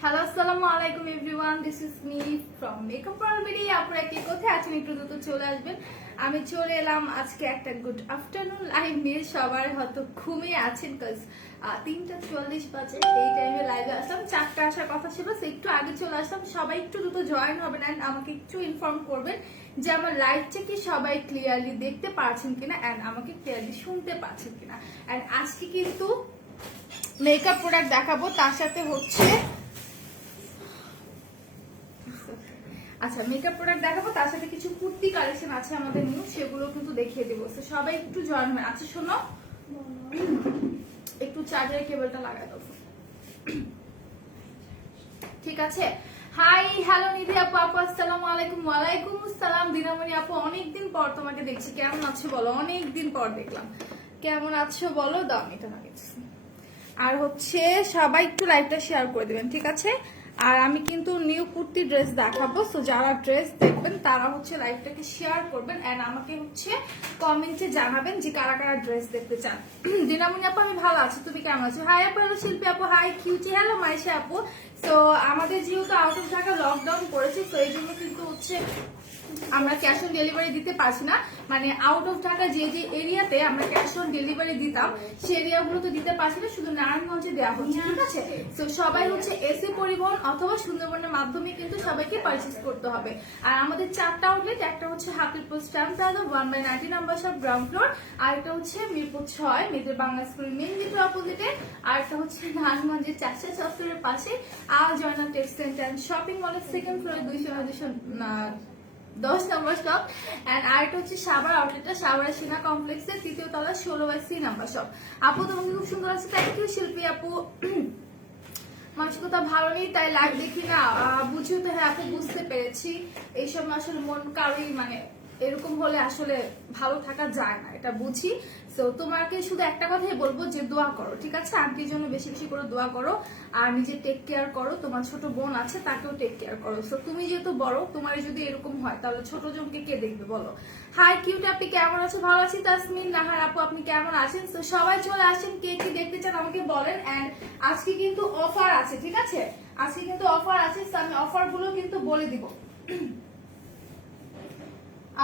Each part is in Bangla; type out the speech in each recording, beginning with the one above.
হ্যালো আসসালামু আলাইকুম everyone, this is me from makeup পারমিনি। আপনারা কে কোথায় আছেন একটু দ্রুত চলে আসবেন। আমি চলে এলাম আজকে একটা গুড আফটারনুন লাইভ নিয়ে। সবাই হয়তো ঘুমিয়ে আছেন, কজ 3:40 বাজে। এই টাইমে লাইভে আসলাম, 4টা আসার কথা ছিল, সো একটু আগে চলে আসলাম। সবাই একটু দ্রুত জয়েন হবেন অ্যান্ড আমাকে একটু ইনফর্ম করবেন যে আমার লাইভটা কি সবাই ক্লিয়ারলি দেখতে পাচ্ছেন কিনা অ্যান্ড আমাকে ক্লিয়ারলি শুনতে পাচ্ছেন কিনা। অ্যান্ড আজকে কিন্তু মেকআপ প্রোডাক্ট দেখাবো, তার সাথে হচ্ছে আচ্ছা মেকআপ প্রোডাক্ট দেখাবো, তার সাথে কিছু কুর্তি কালেকশন আছে আমাদের নিউ, সেগুলো কিন্তু দেখিয়ে দেবো। তো সবাই একটু জয়েন হবে। আচ্ছা শোনো, একটু চার্জারের কেবলটা লাগাই দাও, ঠিক আছে? হাই হ্যালো নিধি আপু, আপু আসসালামু আলাইকুম। ওয়ালাইকুম আসসালাম দিনামণি আপু, অনেকদিন পর তোমাকে দেখছি, কেমন আছো বলো? অনেকদিন পর দেখলাম, কেমন আছো বলো? দাও এটা না গেছি। আর হচ্ছে সবাই একটু লাইভটা শেয়ার করে দিবেন, ঠিক আছে? আর আমি কিন্তু নিউ কুর্তি ড্রেস দেখাবো, সো যারা ড্রেস দেখবেন তারা হচ্ছে লাইভটাকে শেয়ার করবেন এন্ড আমাকে হচ্ছে কমেন্টে জানাবেন যে কারা কারা ড্রেস দেখতে চান। দিনামণি আপু আমি ভালো আছি, তুমি কেমন আছো? হাই আপু, হ্যালো শিল্পী আপু, হাই কিউটি, হ্যালো মাইশা আপু। তো আমাদের যেহেতু আউট অফ ঢাকা লকডাউন করেছে, তো এই জন্য কিন্তু হচ্ছে আমরা ক্যাশ অন ডেলিভারি দিতে পারছি না। মানে আউট অফ ঢাকা যে যে এরিয়াতে আমরা ক্যাশ অন ডেলিভারি দিতাম সেই এরিয়াগুলো তো দিতে পারছি না, শুধু নারায়ণগঞ্জে দেওয়া হচ্ছে, ঠিক আছে? তো সবাই হচ্ছে এসি পরিবহন অথবা সুন্দরবনের মাধ্যমে কিন্তু সবাইকে পারচেস করতে হবে। আর আমাদের 4টা আউটলেট, একটা হচ্ছে হাকিরপুর স্ট্যাম্প প্লাজা 1/90 নম্বর শপ গ্রাউন্ড ফ্লোর, আর একটা হচ্ছে মিরপুর 6 মেয়েদের বাংলা স্কুল মেন গেটের অপোজিটে, আর একটা হচ্ছে নারায়ণগঞ্জের 400 চত্বরের পাশে আল জয়না টেক্সটাইল অ্যান্ড শপিং মলের সেকেন্ড ফ্লোরে 210 নম্বর শপ। এন্ড আরেকটা হচ্ছে সাভার আউটলেটটা সাভার সিনা কমপ্লেক্সের 3য় তলা 16/C নম্বর শপ। আপু তোমাকে খুব সুন্দর আছে, থ্যাংক ইউ শিল্পী আপু। মানসিকতা ভালো নেই তাই লাইভ দেখি না, বুঝিও তো। হ্যাঁ আপু বুঝতে পেরেছি, এইসব আসলে মন কারোই মানে এরকম হলে আসলে ভালো থাকা যায় না, এটা বুঝি। তো তোমাকে শুধু একটা কথাই বলবো যে দোয়া করো, ঠিক আছে? আন্টির জন্য বেশি বেশি করে দোয়া করো আর নিজে টেক কেয়ার করো। তোমার ছোট বোন আছে, তাকেও টেক কেয়ার করো। তো তুমি যেহেতু বড়, তোমার যদি এরকম হয় তাহলে ছোট জনকে কে দেখবে বলো? হাই কিউট, আপনি কেমন আছো? ভালো আছি। তাসমিন নাহার আপু, আপনি কেমন আছেন? তো সবাই চলে আসেন, কে কি দেখতে চান আমাকে বলেন। এন্ড আজকে কিন্তু অফার আছে, ঠিক আছে? আজকে কিন্তু অফার আছে, আমি অফার গুলো কিন্তু বলে দিব।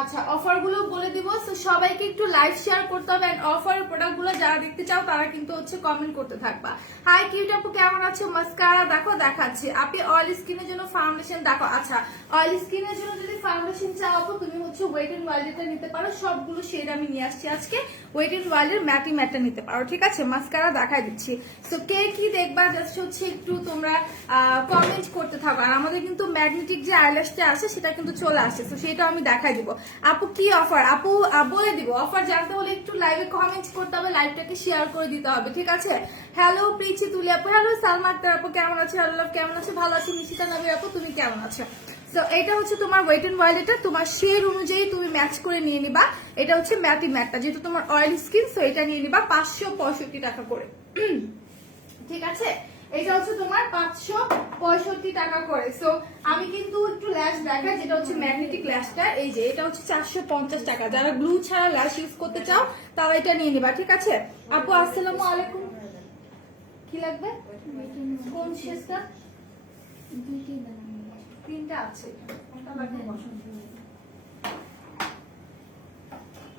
আচ্ছা অফার গুলো বলে দিব, তো সবাইকে একটু লাইভ শেয়ার করতে হবে এন্ড অফার প্রোডাক্ট গুলো যারা দেখতে চাও তারা কিন্তু হচ্ছে কমেন্ট করতে থাকবা। হাই কিউট আপু, কেমন আছো? মাস্কারা দেখো দেখাচ্ছি। আপনি অয়েল স্কিনের জন্য ফাউন্ডেশন দেখো। আচ্ছা অয়েল স্কিনের জন্য যদি ফাউন্ডেশন চাও আপু, তুমি হচ্ছে ওয়েট এন্ড ওয়াইল্ডটা নিতে পারো, সবগুলো শেড আমি নিয়ে আসছি আজকে। ওয়েট এন্ড ওয়াইল্ডের ম্যাটি ম্যাটটা নিতে পারো, ঠিক আছে? মাস্কারা দেখাই দিচ্ছি। সো কে কি দেখবা জাস্ট হচ্ছে একটু তোমরা কমেন্ট করতে থাকো। আর আমাদের কিন্তু ম্যাগনেটিক যে আইল্যাশটা আছে সেটা কিন্তু চলে আসছে, তো সেটা আমি দেখাই দিব। আপু কি অফার? আপু বলে দিব। অফার জানতে হলে একটু লাইভে কমেন্ট করতে হবে, লাইভটাকে শেয়ার করে দিতে হবে, ঠিক আছে? হ্যালো প্রিচি তুলি আপু, হ্যালো সালমা আক্তার আপু, কেমন আছো? হ্যালো কেমন আছো? ভালো আছি। নিশিতা নবী আপু, তুমি কেমন আছো? তো এটা হচ্ছে তোমার ওয়েট এন্ড ওয়াইল্ডটা, তোমার শেড অনুযায়ী তুমি ম্যাচ করে নিয়ে নিবা। এটা হচ্ছে ম্যাটি ম্যাটটা, যেহেতু তোমার অয়েল স্কিন, সো এটা নিয়ে নিবা 565 টাকা করে, ঠিক আছে? এটা হচ্ছে তোমার 565 টাকা করে। সো আমি কিন্তু একটু ল্যাশ দেখাই, যেটা হচ্ছে ম্যাগনেটিক ল্যাশটা। এই যে এটা হচ্ছে 450 টাকা। যারা গ্লু ছাড়া ল্যাশ ইউজ করতে চাও তারা এটা নিয়ে নিবা, ঠিক আছে? আপু আসসালামু আলাইকুম, কি লাগবে? কোন শেষটা? 3টা আছে।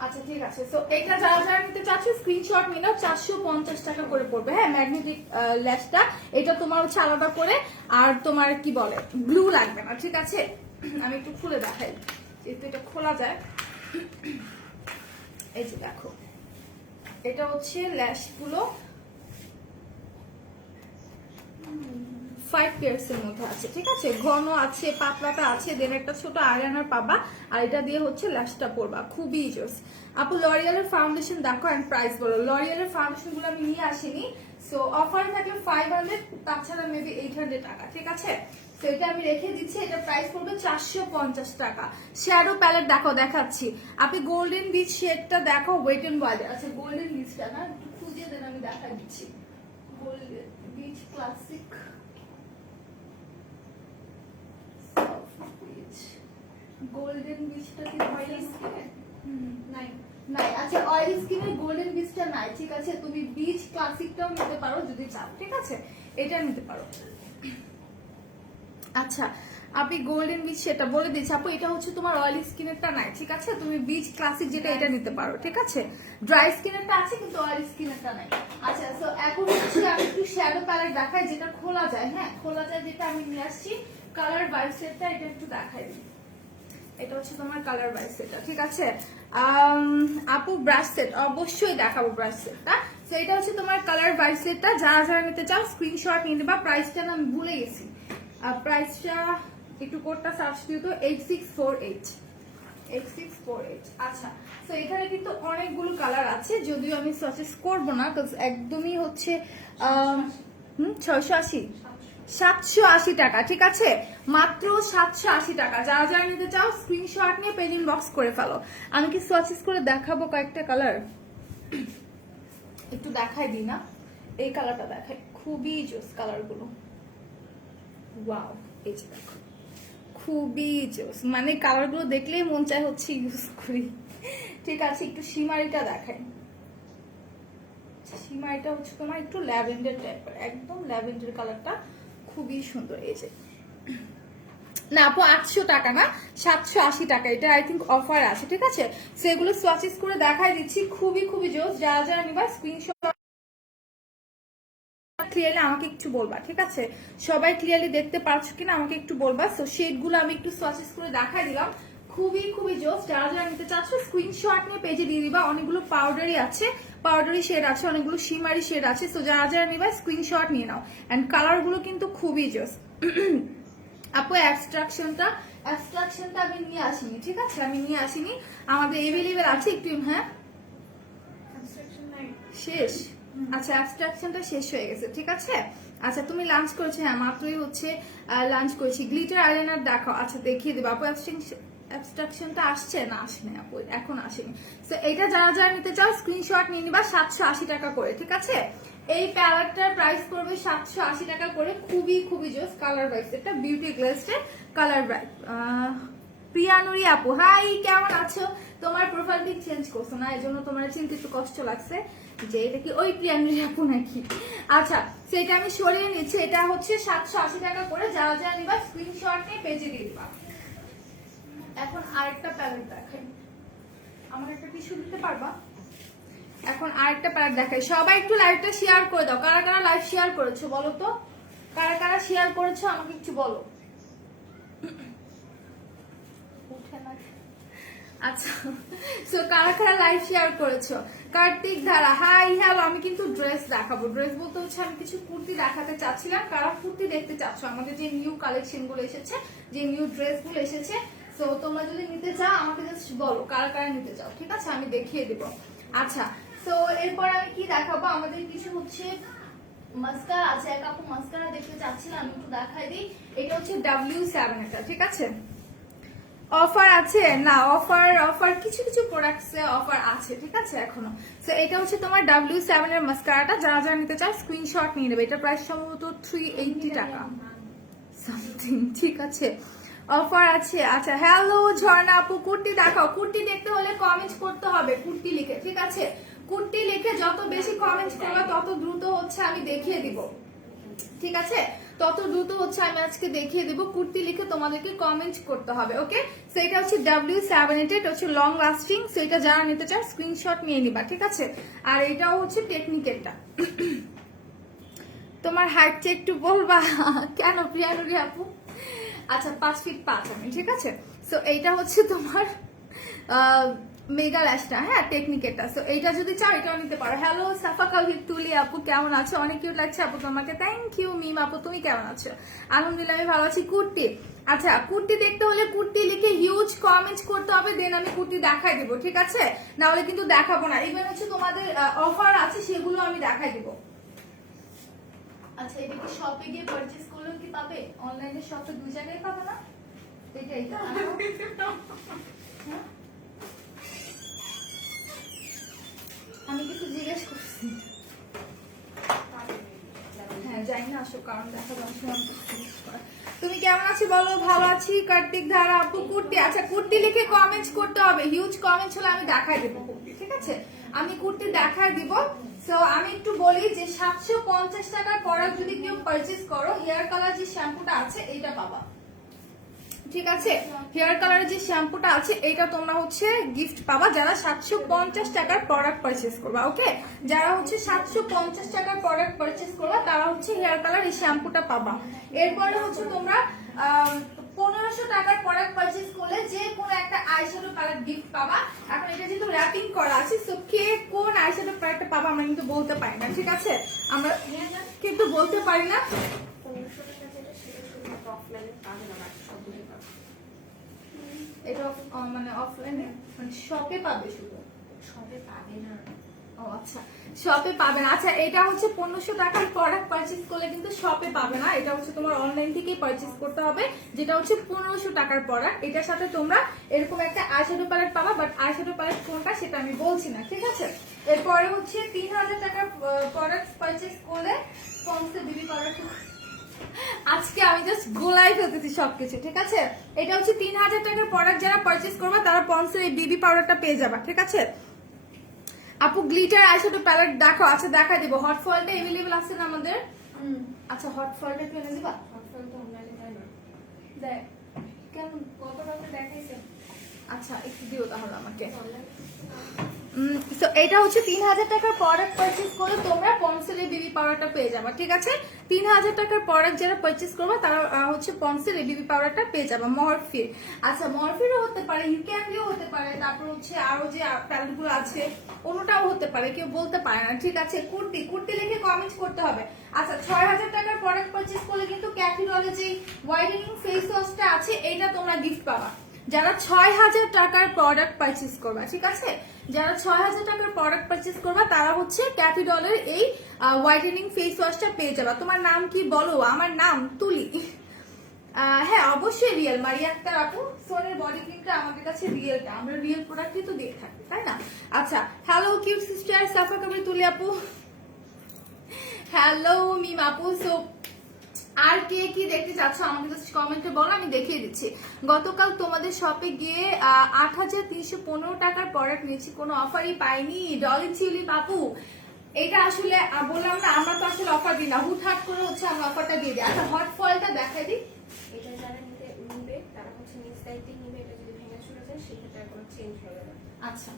আচ্ছা ঠিক আছে। সো এটা যারা যারা নিতে চাচ্ছ স্ক্রিনশট নিলেও 450 টাকা করে পড়বে। হ্যাঁ ম্যাগনেটিক ল্যাশটা, এটা তোমার হচ্ছে আলাদা করে। আর তোমার কি বলে গ্লু লাগবে না, ঠিক আছে? আমি একটু খুলে দেখাই, যেহেতু এটা খোলা যায়। এই যে দেখো, এটা হচ্ছে ল্যাশ গুলো 5 পেয়ার্স এর মধ্যে আছে, ঠিক আছে? ঘন আছে, পাতলাটা আছে, দেন একটা ছোট আয়লাইনার পাবা। আর এটা দিয়ে হচ্ছে ল্যাশটা পরবা, খুবই জোস। আপু লরিয়ালের ফাউন্ডেশন দেখো এন্ড প্রাইস বলো। লরিয়ালের ফাউন্ডেশন গুলো আমি নিয়ে আসিনি, সো অফার থাকলে 500, তাছাড়া মেবি 800 টাকা, ঠিক আছে? তো এটা আমি রেখে দিচ্ছি, এটা প্রাইস পড়বে 450 টাকা। শ্যাডো প্যালেট দেখো দেখাচ্ছি। আপনি গোল্ডেন বিচ শেডটা দেখো, ওয়েট এন্ড ওয়াইল্ড। আচ্ছা গোল্ডেন বিচটা না একটু খুঁজে দেন, আমি দেখা দিচ্ছি। গোল্ডেন বিচ ক্লাসিক গোল্ডেন বিচটা কি অয়েল স্কিনে? নাই নাই। আচ্ছা অয়েল স্কিনের গোল্ডেন বিচটা নাই, ঠিক আছে, তুমি বিচ ক্লাসিকটাও নিতে পারো যদি চাও, ঠিক আছে, এটা নিতে পারো। আচ্ছা আপনি গোল্ডেন বিচ সেটা বলে দিচ্ছি আপু, এটা হচ্ছে তোমার অয়েল স্কিনেরটা নাই, ঠিক আছে, তুমি বিচ ক্লাসিক যেটা এটা নিতে পারো, ঠিক আছে। ড্রাই স্কিনেরটা আছে কিন্তু অয়েল স্কিনেরটা নাই। আচ্ছা সো এখন হচ্ছে আমি একটু শ্যাডো প্যালেট দেখাই যেটা খোলা যায়, হ্যাঁ খোলা যায়, যেটা আমি নিয়ে আসছি কালার বাইট সেটটা, এটা একটু দেখাই দিই। এটা হচ্ছে তোমার কালার বাইট সেটটা, ঠিক আছে। আপু ব্রাশ সেট অবশ্যই দেখাবো, ব্রাশ সেটটা। তো এটা হচ্ছে তোমার কালার বাইট সেটটা, যারা যারা নিতে চাও স্ক্রিনশট নিয়ে নেবা। প্রাইসটা না আমি ভুলে গেছি, প্রাইসটা একটু কোডটা সার্চ দিও তো, 8648 8648। আচ্ছা তো এখানে কিন্তু অনেকগুলো কালার আছে, যদিও আমি সাজেস্ট করবো না কারণ একদমই হচ্ছে 680 780 টাকা, ঠিক আছে, মাত্র 780 টাকা। যারা যারা নিতে চাও স্ক্রিনশট নিয়ে পেজ ইনবক্স করে ফেলো। আমি কি সোয়াচেস করে দেখাবো কয়েকটা কালার, একটু দেখাই দিই না, এই কালারটা দেখাই, খুবই জোস কালারগুলো, ওয়াও এই যে দেখো খুবই জোস, মানে কালারগুলো দেখলেই মন চায় হচ্ছে ইউজ করি, ঠিক আছে। একটু শিমারিটা দেখাই, শিমারিটা হচ্ছে তোমার একটু ল্যাভেন্ডার টাইপের, একদম ল্যাভেন্ডার কালারটা খুবই সুন্দর। এই যে না আপু 800 টাকা না 780 টাকা, এটা আই থিঙ্ক অফার আছে, ঠিক আছে। সেগুলো সোয়াচেস করে দেখাই দিচ্ছি, খুবই খুবই জোস। যারা যারা নিবা স্ক্রিনশট ক্লিয়ারলি আমাকে একটু বলবা, ঠিক আছে, সবাই ক্লিয়ারলি দেখতে পারছো কিনা আমাকে একটু বলবা। সো শেডগুলো আমি একটু সোয়াচেস করে দেখাই দিলাম, খুবই খুবই জোস। যারা যারা নিতে চাচ্ছ স্ক্রিনশট নিয়ে পেজে দিয়ে দিবা। অনেকগুলো পাউডারি আছে, পাউডারি শেড আছে, অনেকগুলো শিমারি শেড আছে। সো যারা যারা নিবা স্ক্রিনশট নিয়ে নাও, এন্ড কালারগুলো কিন্তু খুবই জোস। আপু অ্যাবস্ট্রাকশনটা আমি নিয়ে আসিনি, ঠিক আছে, আমি নিয়ে আসিনি, আমাদের এভেলেবেল আছে একটু। হ্যাঁ শেষ, আচ্ছা অ্যাবস্ট্রাকশনটা শেষ হয়ে গেছে, ঠিক আছে। আচ্ছা তুমি লাঞ্চ করেছো, হ্যাঁ মাত্রই হচ্ছে লাঞ্চ করেছি। গ্লিটার আইলাইনার দেখাও, আচ্ছা দেখিয়ে দেবো আপু। অ্যাবস্ট্রাকশনটা আসছে না, আসেনি আপু, এখন আসেনি। তো এটা যারা যারা নিতে চাও স্ক্রিনশট নিয়ে নিবা, 780 টাকা করে, ঠিক আছে। এই প্যালেটটার প্রাইস পড়বে 780 টাকা করে, খুবই খুবই জোস কালার ব্রাইট, এটা বিউটি গ্লেজের কালার ব্রাইট। প্রিয়ানুরি আপু হাই, কেমন আছো? তোমার প্রোফাইল পিক চেঞ্জ করছো না, এই জন্য তোমার চিনতে একটু কষ্ট লাগছে যে এটা কি ওই প্রিয়ানুরি আপু নাকি। আচ্ছা সেটা আমি সরিয়ে নিচ্ছি, এটা হচ্ছে 780 টাকা করে। যারা যারা নিবা স্ক্রিনশট নিয়ে পেজে দিয়ে দিবা। এখন আরেকটা প্যালেট দেখাই, আমার একটা টিস্যু দিতে পারবা? এখন আরেকটা প্যালেট দেখাই, সবাই একটু লাইভটা শেয়ার করে দাও। কারা কারা লাইভ শেয়ার করেছো বলো তো, কারা কারা শেয়ার করেছো আমাকে একটু বলো। আচ্ছা সো কারা কারা লাইভ শেয়ার করেছো? কার্তিক ধারা হাই হ্যালো। আমি কিন্তু ড্রেস দেখাবো, ড্রেস বলতে হচ্ছে আমি কিছু কুর্তি দেখাতে চাচ্ছিলাম। কারা কুর্তি দেখতে চাচ্ছ, আমাদের যে নিউ কালেকশন গুলো এসেছে, যে নিউ ড্রেস গুলো এসেছে, তো তোমরা যদি নিতে চাও আমাকে জাস্ট বলো কারা কারা নিতে চাও, ঠিক আছে, আমি দেখিয়ে দিব। আচ্ছা তো এরপর আমি কি দেখাবো, আমাদের কিছু হচ্ছে মাস্কারা আছে, এক আপু মাস্কারা দেখতে চাচ্ছিলাম, আমি একটু দেখাই দিই। এটা হচ্ছে W7 এটা, ঠিক আছে। অফার আছে না, অফার কিছু কিছু প্রোডাক্টসে অফার আছে, ঠিক আছে এখনো। তো এটা হচ্ছে তোমার W7 এর মাস্কারাটা, যারা যারা নিতে চাও স্ক্রিনশট নিয়ে নেবে। এটা প্রাইস সম্ভবত 380 টাকা সামথিং, ঠিক আছে, অফার আছে। আচ্ছা হ্যালো ঝর্ণা আপু, কুর্তি দেখাও। কুর্তি দেখতে হলে কমেন্ট করতে হবে কুর্তি লিখে, ঠিক আছে, কুর্তি লিখে যত বেশি কমেন্ট করবে তত দ্রুত হচ্ছে আমি দেখিয়ে দিব, ঠিক আছে, তত দ্রুত হচ্ছে আমি আজকে দেখিয়ে দেবো। কুর্তি লিখে তোমাদেরকে কমেন্ট করতে হবে, ওকে। সো এটা হচ্ছে W7, এটা হচ্ছে লং লাস্টিং। সো এটা যারা নিতে চাও স্ক্রিনশট নিয়ে নিবা, ঠিক আছে। আর এটাও হচ্ছে টেকনিকেরটা। তোমার হাইটটা একটু বলবা কেন প্রিয়ানুরি আপু? আচ্ছা 5 ফিট 5 আমি, ঠিক আছে। সো এইটা হচ্ছে তোমার মেগা ল্যাশটা, হ্যাঁ টেকনিকেরটা। সো এইটা যদি চাও এটাও নিতে পারো। হ্যালো সাফাকাল তুলি আপু, কেমন আছো? অনেক কিউট লাগছে আপু তোমাকে, থ্যাংক ইউ। মিম আপু তুমি কেমন আছো? আলহামদুলিল্লাহ আমি ভালো আছি। কুর্তি, আচ্ছা কুর্তি দেখতে হলে কুর্তি লিখে হিউজ কমেন্ট করতে হবে, দেন আমি কুর্তি দেখাই দিব, ঠিক আছে, না হলে কিন্তু দেখাবো না। ইভেন হচ্ছে তোমাদের অফার আছে সেগুলো আমি দেখাই দিব। আচ্ছা এটা কি শপে গিয়ে পারচেজ করলেও কি পাবে? অনলাইনে শপে দুই জায়গায় পাবে না, এটাই তো। আমি কিছু জিজ্ঞেস করছি, হ্যাঁ জানি না আসো, কারণ দেখা যাচ্ছে তুমি কেমন আছো বলো? ভালো আছি। কার্তিক ধারা আপু কুর্তি, আচ্ছা কুর্তি লিখে কমেন্টস করতে হবে, হিউজ কমেন্টস হলে আমি দেখাই দেবো কুর্তি, ঠিক আছে। আমি কুর্তি দেখায় দিব। সো আমি একটু বলি যে 750 টাকার প্রোডাক্ট যদি কেউ পারচেজ করো, হেয়ার কালার যে শ্যাম্পুটা আছে এইটা পাবা, ঠিক আছে। হেয়ার কালারের যে শ্যাম্পুটা আছে এটা তোমরা হচ্ছে গিফট পাবা যারা 750 টাকার প্রোডাক্ট পারচেজ করবা। ওকে, যারা হচ্ছে 750 টাকার প্রোডাক্ট পারচেজ করবা তারা হচ্ছে হেয়ার কালার এই শ্যাম্পুটা পাবা। এরপরে হচ্ছে তোমরা 1500 টাকার প্রোডাক্ট পারচেজ করলে যে কোনো একটা আইশ্যাডো প্যালেট গিফট পাবা। এখন এটা যেহেতু র‍্যাপিং করা আছে, সো কে কোন আইশ্যাডো প্যালেটটা পাবা আমরা কিন্তু বলতে পারি না, ঠিক আছে। আমরা কিন্তু বলতে পারি না। এটা মানে অফলাইনে মানে শপে পাবে, শুধু শপে পাবে না। ও আচ্ছা, শপে পাবে না। আচ্ছা, এটা হচ্ছে 1500 টাকার প্রোডাক্ট পারচেজ করলে কিন্তু শপে পাবে না, এটা হচ্ছে তোমার অনলাইন থেকেই পারচেজ করতে হবে, যেটা হচ্ছে 1500 টাকার প্রোডাক্ট। এটার সাথে তোমরা এরকম একটা আইশ্যাডো প্যালেট পাবা, বাট আইশ্যাডো প্যালেট কোনটা সেটা আমি বলছি না, ঠিক আছে। এরপরে হচ্ছে 3000 টাকার প্রোডাক্ট পারচেজ করলে পন্সে বিবি প্রোডাক্ট, আজকে আমি জাস্ট গোলাই ফেলতেছি সবকিছু, ঠিক আছে। এটা হচ্ছে 3000 টাকার প্রোডাক্ট যারা পারচেজ করবে তারা পন্সের এই বিবি পাউডারটা পেয়ে যাবে, ঠিক আছে। আপু গ্লিটার আইশ্যাডো প্যালেট দেখো, আচ্ছা দেখা দিব। হট ফয়েলটা अवेलेबल আছে না আমাদের? আচ্ছা, হট ফয়েলটা একটু এনে দিবা। হট ফয়েল তো আমরা দেখাই না, দেখ কেন কতটা দেখাইছে। আচ্ছা, একটু দিও তাহলে আমাকে। এটা হচ্ছে 3000 টাকার প্রোডাক্ট পারচেজ করলে তোমরা পন্সের বিবি পাউডারটা পেয়ে যাবে, ঠিক আছে। 3000 টাকার প্রোডাক্ট যারা পারচেজ করবে তারা হচ্ছে পন্সের বিবি পাউডারটা পেয়ে যাবে। মরফির, আচ্ছা মরফিরও হতে পারে, ইউক্যান্ডিও হতে পারে, তারপর হচ্ছে আরো যে প্যালেটগুলো আছে অন্যটাও হতে পারে, কেউ বলতে পারে না, ঠিক আছে। কুর্তি কুর্তি লিখে কমেন্ট করতে হবে। আচ্ছা, 6000 টাকার প্রোডাক্ট পারচেজ করলে কিন্তু ক্যাফি ডলের যে হোয়াইটেনিং ফেস ওয়াশটা আছে এটা তোমরা গিফট পাবা যারা 6000 টাকার প্রোডাক্ট পারচেজ করবা, ঠিক আছে। যারা 6000 টাকার প্রোডাক্ট পারচেজ করবা তারা হচ্ছে ক্যাফি ডলের এই হোয়াইটেনিং ফেস ওয়াশটা পেয়ে যাবা। তোমার নাম কি বলো? আমার নাম তুলি। হ্যাঁ অবশ্যই রিয়েল, মারিয়া আক্তার আপু। সোনের বডি ক্রিমটা আমাদের কাছে রিয়েলটা, আমরা রিয়েল প্রোডাক্টই তো দিয়ে থাকি, তাই না। আচ্ছা, হ্যালো কিউট সিস্টার সাফা কবির তুলি আপু, হ্যালো মিম আপু। সো আর কে কি দেখতে চাচ্ছ আমাকে জাস্ট কমেন্টে বলো, আমি দেখিয়ে দিচ্ছি। গতকাল তোমাদের শপে গিয়ে 8315 টাকার প্রোডাক্ট নিয়েছি, কোনো অফারই পাইনি। ডলি চিলি বাপু, এটা আসলে বললাম না, আমরা তো আসলে অফার দিই না, হুটহাট করে হচ্ছে আমরা অফারটা দিয়ে দিই। আচ্ছা, হট ফয়েলটা দেখাই দিই। এটা যারা নিবে তারা হচ্ছে নিজ দায়িত্বে নিবে, এটা যদি ভেঙে চলে যায় সেক্ষেত্রে কোনো চেঞ্জ হবে না। আচ্ছা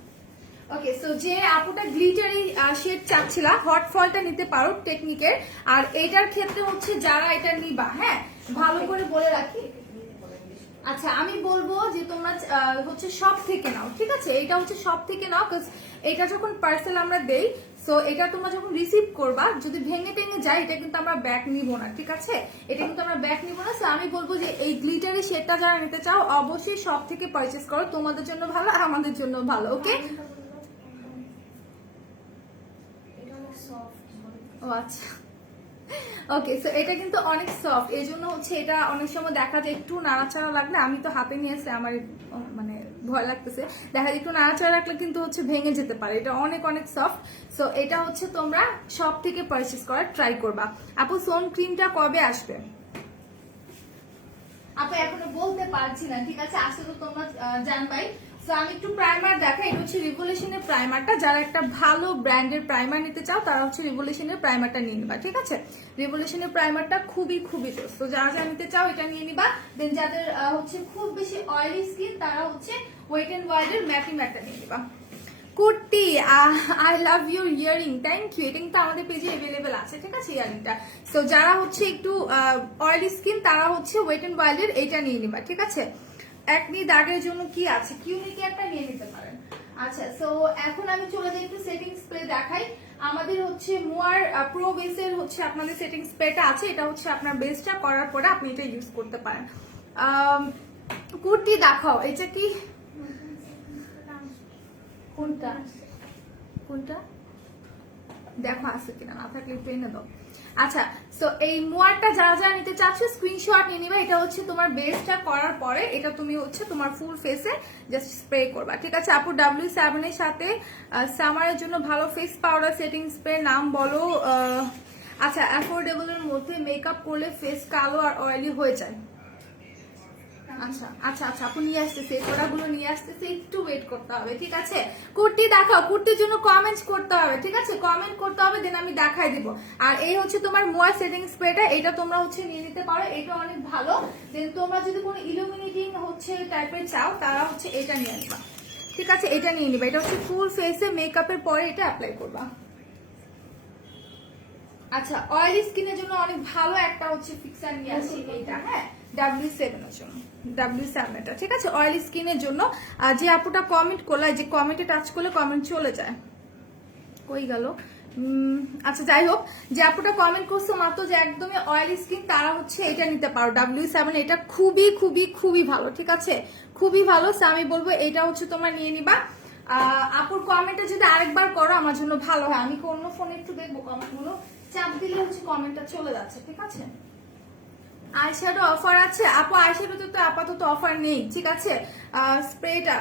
ওকে, সো যে আপুটা গ্লিটারি শেড চাচ্ছিলা হট ফয়েলটা নিতে পারো টেকনিকের। আর এটার ক্ষেত্রে হচ্ছে যারা এটা নিবা, হ্যাঁ ভালো করে বলে রাখি। আচ্ছা, আমি বলবো যে তোমরা হচ্ছে সব থেকে নাও, ঠিক আছে। এটা হচ্ছে সব থেকে নাও, কারণ এটা যখন পার্সেল আমরা দেই, সো এটা তোমরা যখন রিসিভ করবা যদি ভেঙে টেঙে যায় এটা কিন্তু আমরা ব্যাক নিব না, ঠিক আছে। এটা কিন্তু আমরা ব্যাক নিব না। সো আমি বলবো যে এই গ্লিটারি শেডটা যারা নিতে চাও অবশ্যই সব থেকে পারচেজ করো, তোমাদের জন্য ভালো আর আমাদের জন্য ভালো। ওকে, ও আচ্ছা ওকে। সো এটা কিন্তু অনেক সফট, এই জন্য হচ্ছে এটা অনেক সময় দেখা যায় একটু নাড়াচাড়া লাগলে, আমি তো হাতে নিয়েছি আমার মানে ভয় লাগতেছে, দেখা যায় একটু নাড়াচাড়া রাখলে কিন্তু হচ্ছে ভেঙে যেতে পারে। এটা অনেক অনেক সফট। সো এটা হচ্ছে তোমরা সব থেকে পারচেজ করার ট্রাই করবা। আপু সোন ক্রিমটা কবে আসবে? আপু এখনো বলতে পারছি না, ঠিক আছে, আসলে তোমরা জানবাই। সো আমি একটু প্রাইমার দেখাই। এটা হচ্ছে রিভলিউশনের প্রাইমারটা, যারা একটা ভালো ব্র্যান্ডের প্রাইমার নিতে চাও তারা হচ্ছে রিভলিউশনের প্রাইমারটা নিয়ে নিবা, ঠিক আছে। রিভলিউশনের প্রাইমারটা খুবই খুবই জোস। তো যারা যারা নিতে চাও এটা নিয়ে নিবা। দেন যাদের হচ্ছে খুব বেশি অয়েলি স্কিন তারা হচ্ছে ওয়েট এন্ড ওয়াইল্ডের ম্যাটিং ম্যাটটা নিয়ে নিবা। Kurti, I love your earring, thank you. এটা কিন্তু আমাদের পেজে অ্যাভেলেবেল আছে, ঠিক আছে ইয়ারিংটা। সো যারা হচ্ছে একটু অয়েলি স্কিন তারা হচ্ছে ওয়েট এন্ড ওয়াইল্ডের এটা নিয়ে নিবা, ঠিক আছে। একনি দাগের জন্য কি আছে, কিউনিকি একটা নিয়ে নিতে পারেন। আচ্ছা, সো এখন আমি চলে যাই একটু সেটিং স্প্রে দেখাই। আমাদের হচ্ছে মুয়ার প্রো বেসের হচ্ছে আপনাদের সেটিং স্প্রেটা আছে, এটা হচ্ছে আপনার বেসটা করার পরে আপনি এটা ইউজ করতে পারেন। কুর্তি দেখাও, এটা কি কোনটা কোনটা দেখো আছে কিনা, না থাকলে একটু এনে দাও। আচ্ছা, সো এই মুয়ারটা যারা যারা নিতে চাচ্ছ স্ক্রিনশট নিয়ে নিবা। এটা হচ্ছে তোমার বেসটা করার পরে এটা তুমি হচ্ছে তোমার ফুল ফেসে জাস্ট স্প্রে করবা, ঠিক আছে। আপু W7 এর সাথে সামারের জন্য ভালো ফেস পাউডার সেটিং স্প্রে নাম বলো। আচ্ছা, অ্যাফোর্ডেবল এর মধ্যে মেকআপ করলে ফেস কালো আর অয়েলি হয়ে যায়। আচ্ছা আচ্ছা আচ্ছা আপু নিয়ে আসতেছে, এই প্রোডাক্টগুলো নিয়ে আসতেছে, একটু ওয়েট করতে হবে, ঠিক আছে? কুর্তি দেখাও, কুর্তির জন্য কমেন্ট করতে হবে, ঠিক আছে? কমেন্ট করতে হবে, দেন আমি দেখাই দিব। আর এই হচ্ছে তোমার মোয়া সেটিং স্প্রেটা, এটা তোমরা হচ্ছে নিয়ে নিতে পারো, এটা অনেক ভালো। দেন তোমরা যদি কোনো ইলুমিনেটিং হচ্ছে টাইপের চাও, তারা হচ্ছে এটা নিয়ে আসবা, ঠিক আছে? এটা নিয়ে নিবা, এটা হচ্ছে ফুল ফেসে মেকআপের পরে এটা অ্যাপ্লাই করবা। আচ্ছা, অয়েলি স্কিনের জন্য অনেক ভালো একটা হচ্ছে ফিক্সার নিয়ে আসি এইটা, হ্যাঁ, W7 এর জন্য, W7 এটা, ঠিক আছে? অয়েলি স্কিনের জন্য। আর যে আপুটা কমেন্ট করলো, যে কমেন্টে টাচ করলে কমেন্ট চলে যায়, কই গেল? আচ্ছা যাই হোক, যে আপুটা কমেন্ট করছে মাত্র যে একদমই অয়েলি স্কিন, তারা হচ্ছে এটা নিতে পারো, W7, এটা খুবই খুবই খুবই ভালো, ঠিক আছে? খুবই ভালো। সো আমি বলবো এটা হচ্ছে তোমার নিয়ে নিবা। আপুর কমেন্টে যদি আরেকবার করো আমার জন্য ভালো হয়, আমি কি অন্য ফোনে একটু দেখবো কমেন্টগুলো, চাপ দিলে হচ্ছে কমেন্টটা চলে যাচ্ছে, ঠিক আছে? আইশ্যাডো অফার আছে আপু, আইশ্যাডোতে তো আপাতত অফার নেই, ঠিক আছে? স্প্রেটা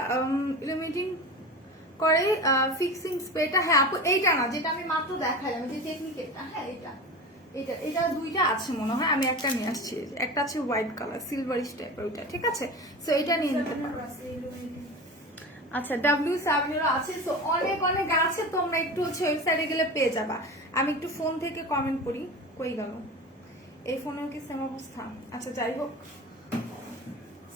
ইলুমিনেটিং করে ফিক্সিং স্প্রেটা, হ্যাঁ আপু এইটা না, যেটা আমি মাত্র দেখালাম, যে টেকনিকেরটা, হ্যাঁ এটা এটা এটা দুইটা আছে মনে হয়, আমি একটা নিয়ে আসছি, একটা আছে হোয়াইট কালার সিলভারিশ টাইপের, ওইটা, ঠিক আছে? সো এটা নিয়ে নিতে পারো। আচ্ছা, W7 এরও আছে। সো অনেক অনেক আছে, তোমরা একটু হচ্ছে ওয়েবসাইটে গেলে পেয়ে যাবা। আমি একটু ফোন থেকে কমেন্ট করি, কই গেল? এই ফোনেও কি সেম অবস্থা? আচ্ছা যাই হোক,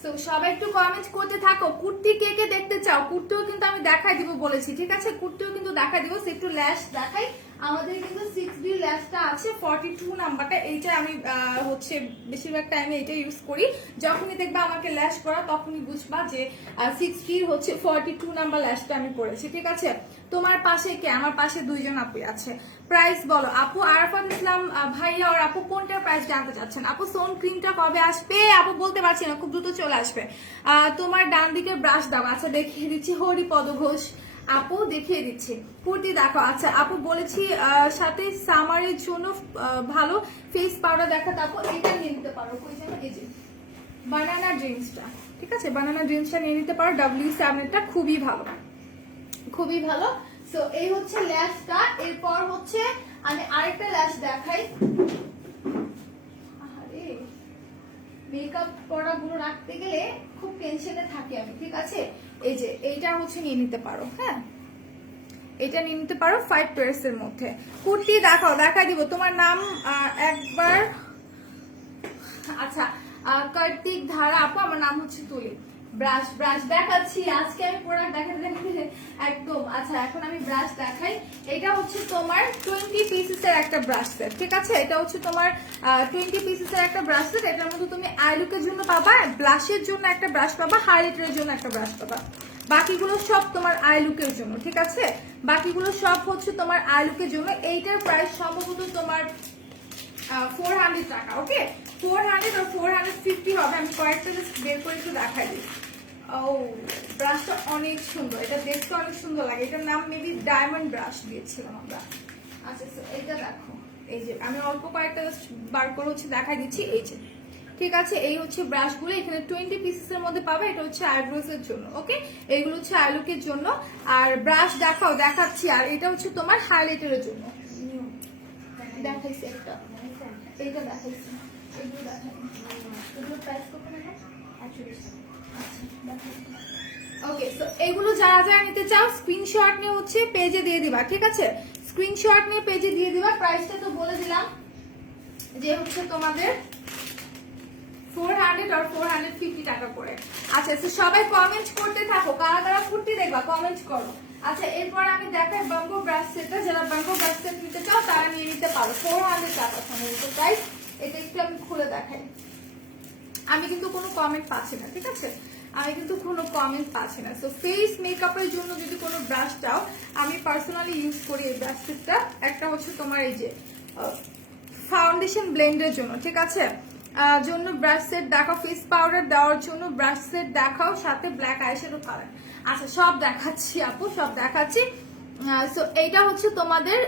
সো সবাই একটু কমেন্ট করতে থাকো। কুর্তি কে কে দেখতে চাও? কুর্তিও কিন্তু আমি দেখাই দিব বলেছি, ঠিক আছে? কুর্তিও কিন্তু দেখাই দিব। সো একটু ল্যাশ দেখাই, আমাদের কিন্তু 6B ল্যাশটা আছে, 42 নাম্বারটা, এইটা আমি হচ্ছে বেশিরভাগ টাইমে এটা ইউজ করি। যখনই দেখবা আমাকে ল্যাশ করা, তখনই বুঝবা যে 6B হচ্ছে 42 নাম্বার ল্যাশটা আমি করেছি, ঠিক আছে? তোমার পাশে কে? আমার পাশে দুইজন আপু আছে। প্রাইস বলো আপু। আরাফাত ইসলাম ভাইয়া আর আপু কোনটার প্রাইস জানতে চাচ্ছেন? আপু সোন ক্রিমটা কবে আসবে? আপু বলতে পারছি না, খুব দ্রুত চলে আসবে। তোমার ডান দিকের ব্রাশ দাও, আচ্ছা দেখিয়ে দিচ্ছি, হরিপদ ঘোষ আপু দেখিয়ে দিচ্ছি। কুর্তি দেখো, আচ্ছা আপু বলেছি সাথে সামারের জন্য ভালো ফেস পাউডার দেখাতে, আপু এটা নিয়ে নিতে পারো। কই যেন, এই যে বানানা ড্রিমসটা, ঠিক আছে? বানানা ড্রিমসটা নিয়ে নিতে পারো, W7 এরটা খুবই ভালো, খুবই ভালো। সো এই হচ্ছে ল্যাশটা। এরপর হচ্ছে আমি আরেকটা ল্যাশ দেখাই। আরে মেকআপ প্রোডাক্টগুলো রাখতে গেলে খুব টেনশনে থাকি আমি, ঠিক আছে? এই যে এইটা হচ্ছে নিয়ে নিতে পারো, হ্যাঁ, এটা নিয়ে নিতে পারো 5 পেয়ার্স এর মধ্যে। কুর্তি দেখাও, দেখাই দিব। তোমার নাম একবার, আচ্ছা কার্তিক ধারা আপু, আমার নাম হচ্ছে তুলি। ব্রাশ ব্রাশ দেখাচ্ছি, আজকে আমি প্রোডাক্ট দেখাতে একদম। আচ্ছা এখন আমি ব্রাশ দেখাই। এটা হচ্ছে তোমার 20 পিসেসের একটা ব্রাশ সেট, ঠিক আছে? এটা হচ্ছে তোমার 20 পিসেসের একটা ব্রাশ সেট। এটার মধ্যে তুমি আই লুকের জন্য পাবা, ব্লাশের জন্য একটা ব্রাশ পাবা, হাইলাইটারের জন্য একটা ব্রাশ পাবা। বাকিগুলো সব তোমার আই লুকের জন্য, ঠিক আছে? বাকিগুলো সব হচ্ছে তোমার আই লুকের জন্য। এইটার প্রাইস সম্ভবত তোমার 400 টাকা, ওকে? 400 আর 450 হবে। আমি কয়েকটা জাস্ট বের করে একটু দেখাই দিই। ও ব্রাশটা অনেক সুন্দর, এটা দেখতে অনেক সুন্দর লাগে। এটার নাম মেবি ডায়মন্ড ব্রাশ দিয়েছিলাম আমরা। আচ্ছা এটা দেখো, এই যে আমি অল্প কয়েকটা জাস্ট বার করে হচ্ছে দেখাই দিচ্ছি, এই যে, ঠিক আছে? এই হচ্ছে ব্রাশগুলো, এখানে 20 পিসেসের মধ্যে পাবে। এটা হচ্ছে আইব্রোজ এর জন্য, ওকে? এগুলো হচ্ছে আইলুকের জন্য। আর ব্রাশ দেখাও, দেখাচ্ছি। আর এটা হচ্ছে তোমার হাইলাইটারের জন্য, দেখাইছি একটা, এইটা দেখাইছি, এগুলো দেখাই। এগুলো প্রাইস কত টাকা? 41 টাকা। ওকে, সো এগুলো যারা যারা নিতে চাও স্ক্রিনশট নিয়ে হচ্ছে পেজে দিয়ে দিবা, ঠিক আছে? স্ক্রিনশট নিয়ে পেজে দিয়ে দিবা। প্রাইসটা তো বলে দিলাম যে হচ্ছে তোমাদের 400 আর 450 টাকা করে। আচ্ছা সবাই কমেন্ট করতে থাকো, কারা কারা কুর্তি দেখবা কমেন্ট করো। আচ্ছা এরপর আমি দেখাই বাম্বো ব্রাশ সেটটা। যারা বাম্বো ব্রাশ সেট নিতে চাও তারা নিয়ে নিতে পারো, 400 টাকা সম্ভবত প্রাইস। এটা একটু আমি খুলে দেখাই। আমি কিন্তু কোনো কমেন্ট পাচ্ছি না, ঠিক আছে? আমি কিন্তু কোনো কমেন্ট পাচ্ছি না। সো ফেস মেকআপের জন্য যদি কোনো ব্রাশ চাও, আমি পার্সোনালি ইউজ করি এই ব্রাশ সেটটা। একটা হচ্ছে তোমার এই যে ফাউন্ডেশন ব্লেন্ডের জন্য, ঠিক আছে? জন্য ব্রাশ সেট দেখাও, ফেস পাউডার দেওয়ার জন্য ব্রাশ সেট দেখাও, সাথে ব্ল্যাক আইশ্যাডো কালার। আচ্ছা সব দেখাচ্ছি আপু, সব দেখাচ্ছি। সো এইটা হচ্ছে তোমাদের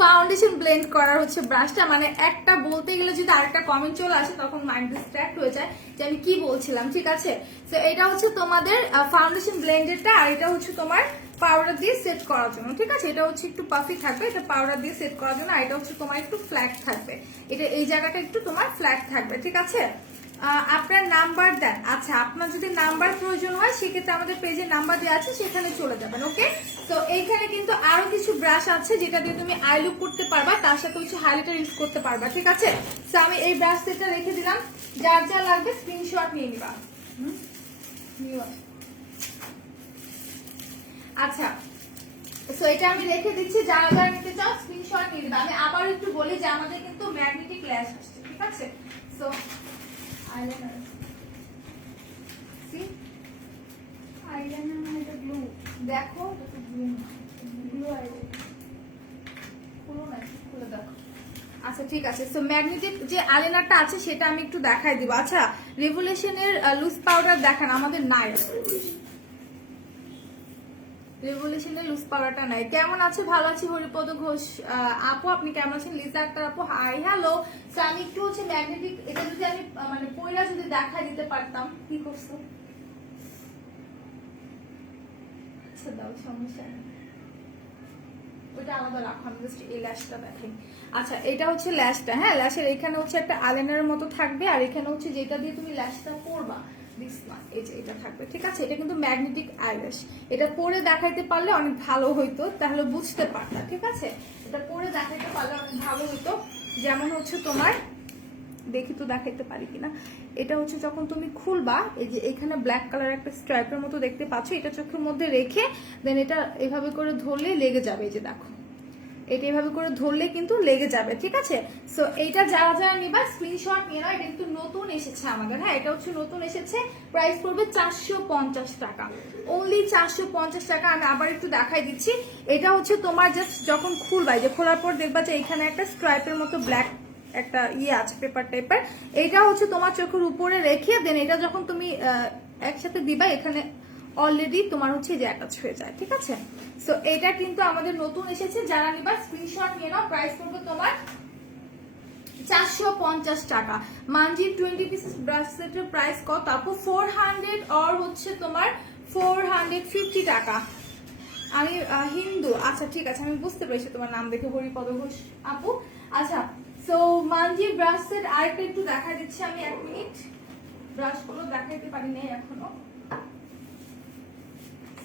ফাউন্ডেশন ব্লেন্ড করার হচ্ছে ব্রাশটা। মানে একটা বলতে গেলে যদি আরেকটা কমেন্ট চলে আসে তখন মাইন্ড ডিস্ট্র্যাক্ট হয়ে যায় যে আমি কি বলছিলাম, ঠিক আছে? তো এটা হচ্ছে তোমাদের ফাউন্ডেশন ব্লেন্ডেরটা, আর এটা হচ্ছে তোমার পাউডার দিয়ে সেট করার জন্য, ঠিক আছে? এটা হচ্ছে একটু পাফি থাকবে, এটা পাউডার দিয়ে সেট করার জন্য। আর এটা হচ্ছে তোমার একটু ফ্ল্যাট থাকবে, এটা এই জায়গাটা একটু তোমার ফ্ল্যাট থাকবে, ঠিক আছে? আপনার নাম্বার দেন। আচ্ছা, আপনার যদি নাম্বার প্রয়োজন হয় সেক্ষেত্রে আমাদের পেজে নাম্বার দেওয়া আছে, সেখানে চলে যাবেন। ওকে, তো এইখানে কিন্তু আরো কিছু ব্রাশ আছে যেটা দিয়ে তুমি আই লুক করতে পারবা, তার সাথে হচ্ছে হাইলাইটার ইউজ করতে পারবা, ঠিক আছে? তো আমি এই ব্রাশ সেটটা রেখে দিলাম, যার যা লাগবে স্ক্রিনশট নিয়ে নিবা। আচ্ছা, সো এটা আমি রেখে দিচ্ছি, যারা যারা নিতে চাও স্ক্রিনশট নিয়ে নিবা। আমি আবার একটু বলি যে আমাদের কিন্তু ম্যাগনেটিক ল্যাশ আসছে, ঠিক আছে? সো আইলাইনার, সি আইলাইনার মানে এটা ব্লু, দেখো এটা ব্লু না, ব্লু আইলাইনার খুলো না, খুলে দেখো। আচ্ছা ঠিক আছে, সো ম্যাগনেটিক যে আইলাইনারটা আছে সেটা আমি একটু দেখাই দিব। আচ্ছা, রেভলিউশনের লুজ পাউডার দেখান, আমাদের নাই রেভলিউশনের লুজ পাউডারটা নাই। কেমন আছে? ভালো আছি হরিপদ ঘোষ আপু, আপনি কেমন আছেন? লিজা আক্তার আপু হাই হ্যালো। সো আমি একটু হচ্ছে ম্যাগনেটিক, এটা যদি আমি মানে পয়লা যদি দেখা দিতে পারতাম। কি করছো? আচ্ছা দাও, সমস্যা নেই, ওইটা আলাদা রাখো, আমি জাস্ট এই ল্যাশটা দেখাই। আচ্ছা, এটা হচ্ছে ল্যাশটা, হ্যাঁ, ল্যাশের এখানে হচ্ছে একটা আইলাইনারের মতো থাকবে, আর এখানে হচ্ছে যেটা দিয়ে তুমি ল্যাশটা পরবা এই যে এটা থাকবে, ঠিক আছে? এটা কিন্তু ম্যাগনেটিক আইল্যাশ, এটা পরে দেখাইতে পারলে অনেক ভালো হইতো, তাহলে বুঝতে পারতা, ঠিক আছে? এটা পরে দেখাইতে পারলে অনেক ভালো হইতো। যেমন হচ্ছে তোমার, দেখি তো দেখাইতে পারি কিনা, এটা হচ্ছে যখন তুমি খুলবা, এই যে এখানে ব্ল্যাক কালার একটা স্ট্রাইপের মতো দেখতে পাচ্ছ, এটা চোখের মধ্যে রেখে দেন এটা এভাবে করে ধরলে লেগে যাবে, এই যে দেখো, এটা এভাবে করে ধরলে কিন্তু লেগে যাবে, ঠিক আছে? সো এইটা যারা যারা নিবা স্ক্রিনশট নিয়ে নাও, এটা কিন্তু নতুন এসেছে আমাদের, হ্যাঁ, এটা হচ্ছে নতুন এসেছে, প্রাইস পড়বে 450 টাকা, অনলি 450 টাকা। আমি আবার একটু দেখাই দিচ্ছি, এটা হচ্ছে তোমার জাস্ট যখন খুলবা, যে খোলার পর দেখবা যে এখানে একটা স্ট্রাইপের মতো ব্ল্যাক একটা ইয়ে আছে, পেপার টাইপের, এটা হচ্ছে তোমার চোখের উপরে রেখে দেন এটা যখন তুমি একসাথে দিবা, এখানে অলরেডি তোমার হচ্ছে যে অ্যাটাচ হয়ে যায়, ঠিক আছে? সো এটা কিন্তু আমাদের নতুন এসেছে, যারা নিবা স্ক্রিনশট নিয়ে নাও, প্রাইস পড়বে তোমার 450 টাকা। মানজির 20 পিসেস ব্রাশ সেটের প্রাইস কত আপু? 400 আর হচ্ছে তোমার 450 টাকা। আমি হিন্দু, আচ্ছা ঠিক আছে, আমি বুঝতে পেরেছি তোমার নাম দেখে, হরিপদ ঘোষ আপু। আচ্ছা, সো মানজির ব্রাশ সেট আরেকটা একটু দেখা দিচ্ছি আমি, 1 মিনিট, ব্রাশ গুলো দেখাইতে পারি নাই এখনো।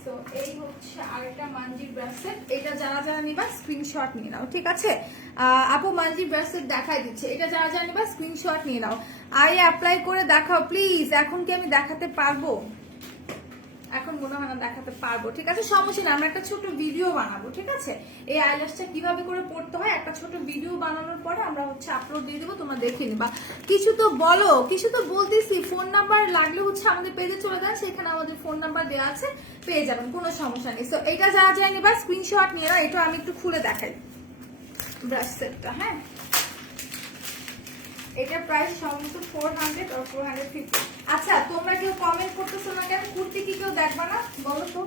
সো এই হচ্ছে আরেকটা মানজির ব্রাশ সেট, এটা যারা যারা নিবা স্ক্রিনশট নিয়ে নাও, ঠিক আছে? আপু মানজির ব্রাশ সেট দেখাই দিচ্ছে, এটা যারা যারা নিবা স্ক্রিনশট নিয়ে নাও। আই অ্যাপ্লাই করে দেখাও প্লিজ। এখন কি আমি দেখাতে পারবো? এখন মনে হয় না দেখাতে পারবো, ঠিক আছে, সমস্যা না, আমরা একটা ছোট ভিডিও বানাবো, ঠিক আছে? এই আইল্যাশটা কিভাবে করে পড়তে হয় একটা ছোট ভিডিও বানানোর পরে আমরা হচ্ছে আপলোড দিয়ে দেবো, তোমরা দেখে নিবা। কিছু তো বলো, কিছু তো বলতেছি। ফোন নাম্বার লাগলে হচ্ছে আমাদের পেজে চলে যান, সেখানে আমাদের ফোন নাম্বার দেওয়া আছে, পেয়ে যাবেন, কোনো সমস্যা নেই। সো এটা যারা যারা নিবা স্ক্রিনশট নিয়ে নাও। এটা আমি একটু খুলে দেখাই ব্রাশ সেটটা, হ্যাঁ, এটা প্রাইস সম্ভবত 400 আর 450। আচ্ছা, তোমরা কেউ কমেন্ট করতেছো না কেন? কুর্তি কি কেউ দেখবা না বলো তো?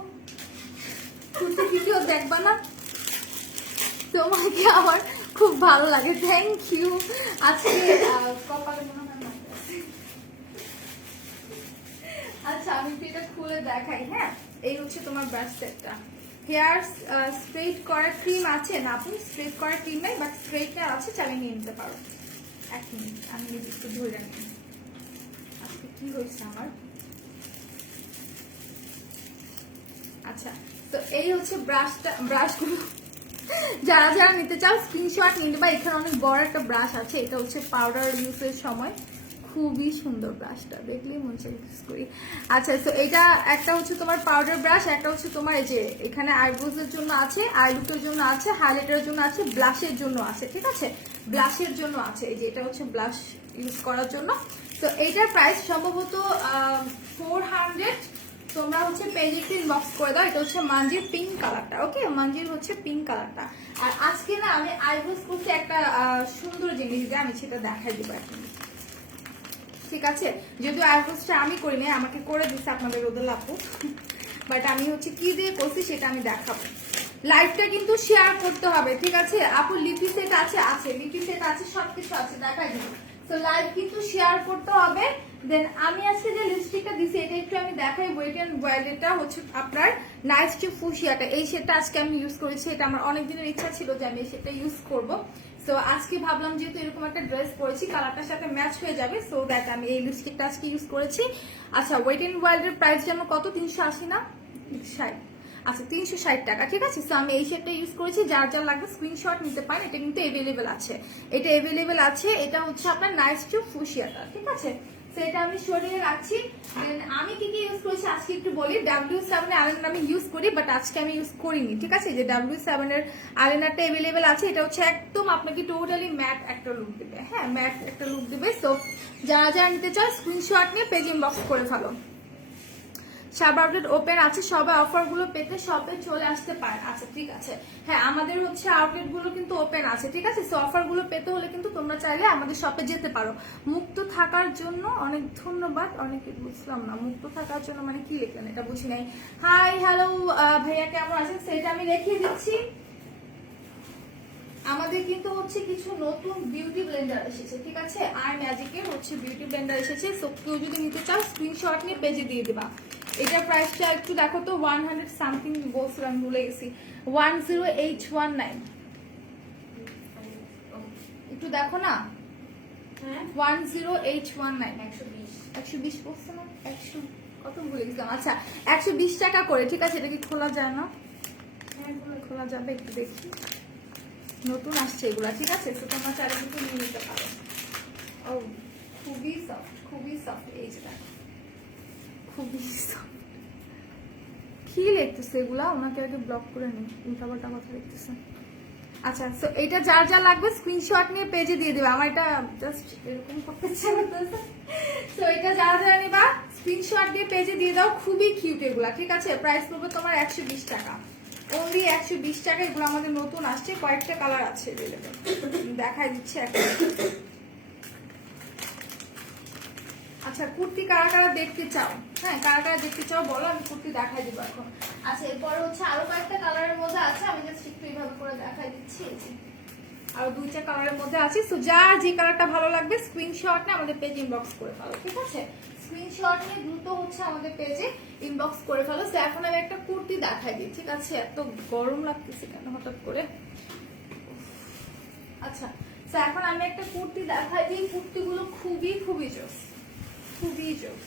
কুর্তি কি কেউ দেখবা না? তোমাকে আমার খুব ভালো লাগে, থ্যাংক ইউ। আজকে কপালে মনে হয় না। আচ্ছা, আমি এটা খুলে দেখাই, হ্যাঁ। এই হচ্ছে তোমার ব্রাশ সেটটা। হেয়ার স্ট্রেট করার ক্রিম আছে না আপনি? স্ট্রেট করার ক্রিম নাই, বাট স্ট্রেটনার আছে, চালিয়ে নিয়ে নিতে পারো। 1 মিনিট, আমি নিজে একটু ধরে রাখি। আজকে কি হয়েছে আমার? আচ্ছা, তো এই হচ্ছে ব্রাশগুলো যারা যারা নিতে চাও স্ক্রিনশট নিয়ে নেবা। এখানে অনেক বড় একটা ব্রাশ আছে, এটা হচ্ছে পাউডার ইউজের সময় খুবই সুন্দর, ব্রাশটা দেখলেই মন চাই ইউজ করি। আচ্ছা, তো এটা একটা হচ্ছে তোমার পাউডার ব্রাশ, একটা হচ্ছে তোমার এই যে এখানে আইব্রোজ এর জন্য আছে, আইলুকের জন্য আছে, হাইলাইটারের জন্য আছে, ব্লাশের জন্য আছে, ঠিক আছে? ব্লাশের জন্য আছে, এই যে এটা হচ্ছে ব্লাশ ইউজ করার জন্য। তো এইটার প্রাইস সম্ভবত 400। তোমরা হচ্ছে পেজে একটু ইনবক্স করে দাও। এটা হচ্ছে মানজির পিঙ্ক কালারটা, ওকে? মানজির হচ্ছে পিঙ্ক কালারটা। আর আজকে না আমি আইব্রোজ করতে একটা সুন্দর জিনিস দিয়ে আমি সেটা দেখাই দিব এখন, ঠিক আছে? যদিও আইব্রোজটা আমি করি নাই, আমাকে করে দিচ্ছে আপনাদের রোদেল আপু, বাট আমি হচ্ছে কি দিয়ে করছি সেটা আমি দেখাবো। লাইভটা কিন্তু শেয়ার করতে হবে, ঠিক আছে আপু? লিপি সেট আছে, লিপি সেট আছে, সবকিছু আছে, দেখাই দিব। তো লাইভ কিন্তু শেয়ার করতে হবে, দেন আমি আজকে যে লিপস্টিকটা দিছি এটা একটু আমি দেখাই, ওয়েট এন্ড ওয়াইল্ডটা হচ্ছে আপনার নাইস টু ফুশিয়াটা, এই শেডটা আজকে আমি ইউজ করেছি। এটা আমার অনেক দিনের ইচ্ছা ছিল যে আমি এই শেডটা ইউজ করব। সো আজকে ভাবলাম যেহেতু এরকম একটা ড্রেস পরেছি কালারটার সাথে ম্যাচ হয়ে যাবে, সো দ্যাট আমি এই লিপস্টিকটা আজকে ইউজ করেছি। আচ্ছা, ওয়েট এন্ড ওয়াইল্ডের প্রাইস যেন কত, 380 না 60, আচ্ছা 360 টাকা, ঠিক আছে। সো আমি এই শেডটা ইউজ করেছি, যার যার লাগবে স্ক্রিনশট নিতে পারেন, এটা কিন্তু এভেলেবেল আছে, এটা এভেলেবেল আছে। এটা হচ্ছে আপনার নাইস টু ফুশিয়াটা, ঠিক আছে। সেটা আমি সরিয়ে রাখছি। Then আমি কি কি ইউজ করেছি আজকে একটু বলি। W7 এর আইলাইনার আমি ইউজ করি, বাট আজকে আমি ইউজ করিনি, ঠিক আছে। যে W7 এর আইলাইনারটা अवेलेबल আছে, এটা হচ্ছে একদম আপনাকে টোটালি ম্যাট একটা লুক দিবে, হ্যাঁ ম্যাট একটা লুক দিবে। সো যারা যারা নিতে চাও স্ক্রিনশট নিয়ে পেজ ইনবক্স করে ফেলো। সব আউটলেট ওপেন আছে, সবাই অফার গুলো পেতে শপে চলে আসতে পারে। আচ্ছা ঠিক আছে, হ্যাঁ আমাদের হচ্ছে আউটলেট গুলো কিন্তু ওপেন আছে, ঠিক আছে। সো অফার গুলো পেতে হলে কিন্তু তোমরা চাইলে আমাদের শপে যেতে পারো। মুক্ত থাকার জন্য অনেক ধন্যবাদ। অনেকে বুঝলাম না মুক্ত থাকার জন্য মানে কি লিখলেন, এটা বুঝি নাই। হাই হ্যালো ভাইয়া কেমন আছেন, সেটা আমি দেখিয়ে দিচ্ছি। আমাদের কিন্তু হচ্ছে কিছু নতুন বিউটি ব্লেন্ডার এসেছে, ঠিক আছে। আর ম্যাজিকের হচ্ছে বিউটি ব্লেন্ডার এসেছে। সো কেউ যদি নিতে চাও স্ক্রিনশট নিয়ে পেজে দিয়ে দিবা। এটার প্রাইসটা একটু দেখো তো, 100 সামথিং বলছিলাম, ভুলে গেছি, 10819। একটু দেখো না, 10819, 120 বলছে না, 100 কত ভুলে গেছিলাম। আচ্ছা 120 টাকা করে, ঠিক আছে। এটা কি খোলা যায় না? খোলা যাবে, একটু দেখি। নতুন আসছে এগুলা, ঠিক আছে। তো তোমরা চাইলে কিন্তু নিয়ে নিতে পারো। ও খুবই সফট, খুবই সফট, এই যে দেখো খুবই সফট। কি লিখতেছে এগুলা, ওনাকে আগে ব্লক করে নিই, উল্টাপাল্টা কথা লিখতেছে। আচ্ছা, সো এটা যার যা লাগবে স্ক্রিনশট নিয়ে পেজে দিয়ে দেবে। আমার এটা জাস্ট এরকম করতে ইচ্ছে করতেছে। সো এটা যারা যারা নিবা স্ক্রিনশট দিয়ে পেজে দিয়ে দাও। খুবই কিউট এগুলা, ঠিক আছে। প্রাইস পড়বে তোমার 120 টাকা, অনলি 120 টাকা। এগুলো আমাদের নতুন আসছে, কয়েকটা কালার আছে अवेलेबल, দেখাই দিচ্ছি একটা। আচ্ছা কুর্তি কারা কারা দেখতে চাও, হ্যাঁ কারা কারা দেখতে চাও বলো, আমি কুর্তি দেখাই দিব এখন। আচ্ছা এরপরে হচ্ছে আরো কয়েকটা কালারের মধ্যে আছে, আমি জাস্ট একটু এইভাবে করে দেখাই দিচ্ছি। আরো দুইটা কালারের মধ্যে আছে। সো যার যে কালারটা ভালো লাগবে স্ক্রিনশট নিয়ে আমাদের পেজ ইনবক্স করে ফেলো, ঠিক আছে। স্ক্রিনশট নিয়ে দ্রুত হচ্ছে আমাদের পেজে ইনবক্স করে ফেলো। সো এখন আমি একটা কুর্তি দেখাই দিই, ঠিক আছে। এত গরম লাগতেছে কেন হঠাৎ করে। আচ্ছা সো এখন আমি একটা কুর্তি দেখাই দিই। কুর্তিগুলো খুবই খুবই জোস, খুবই জোস।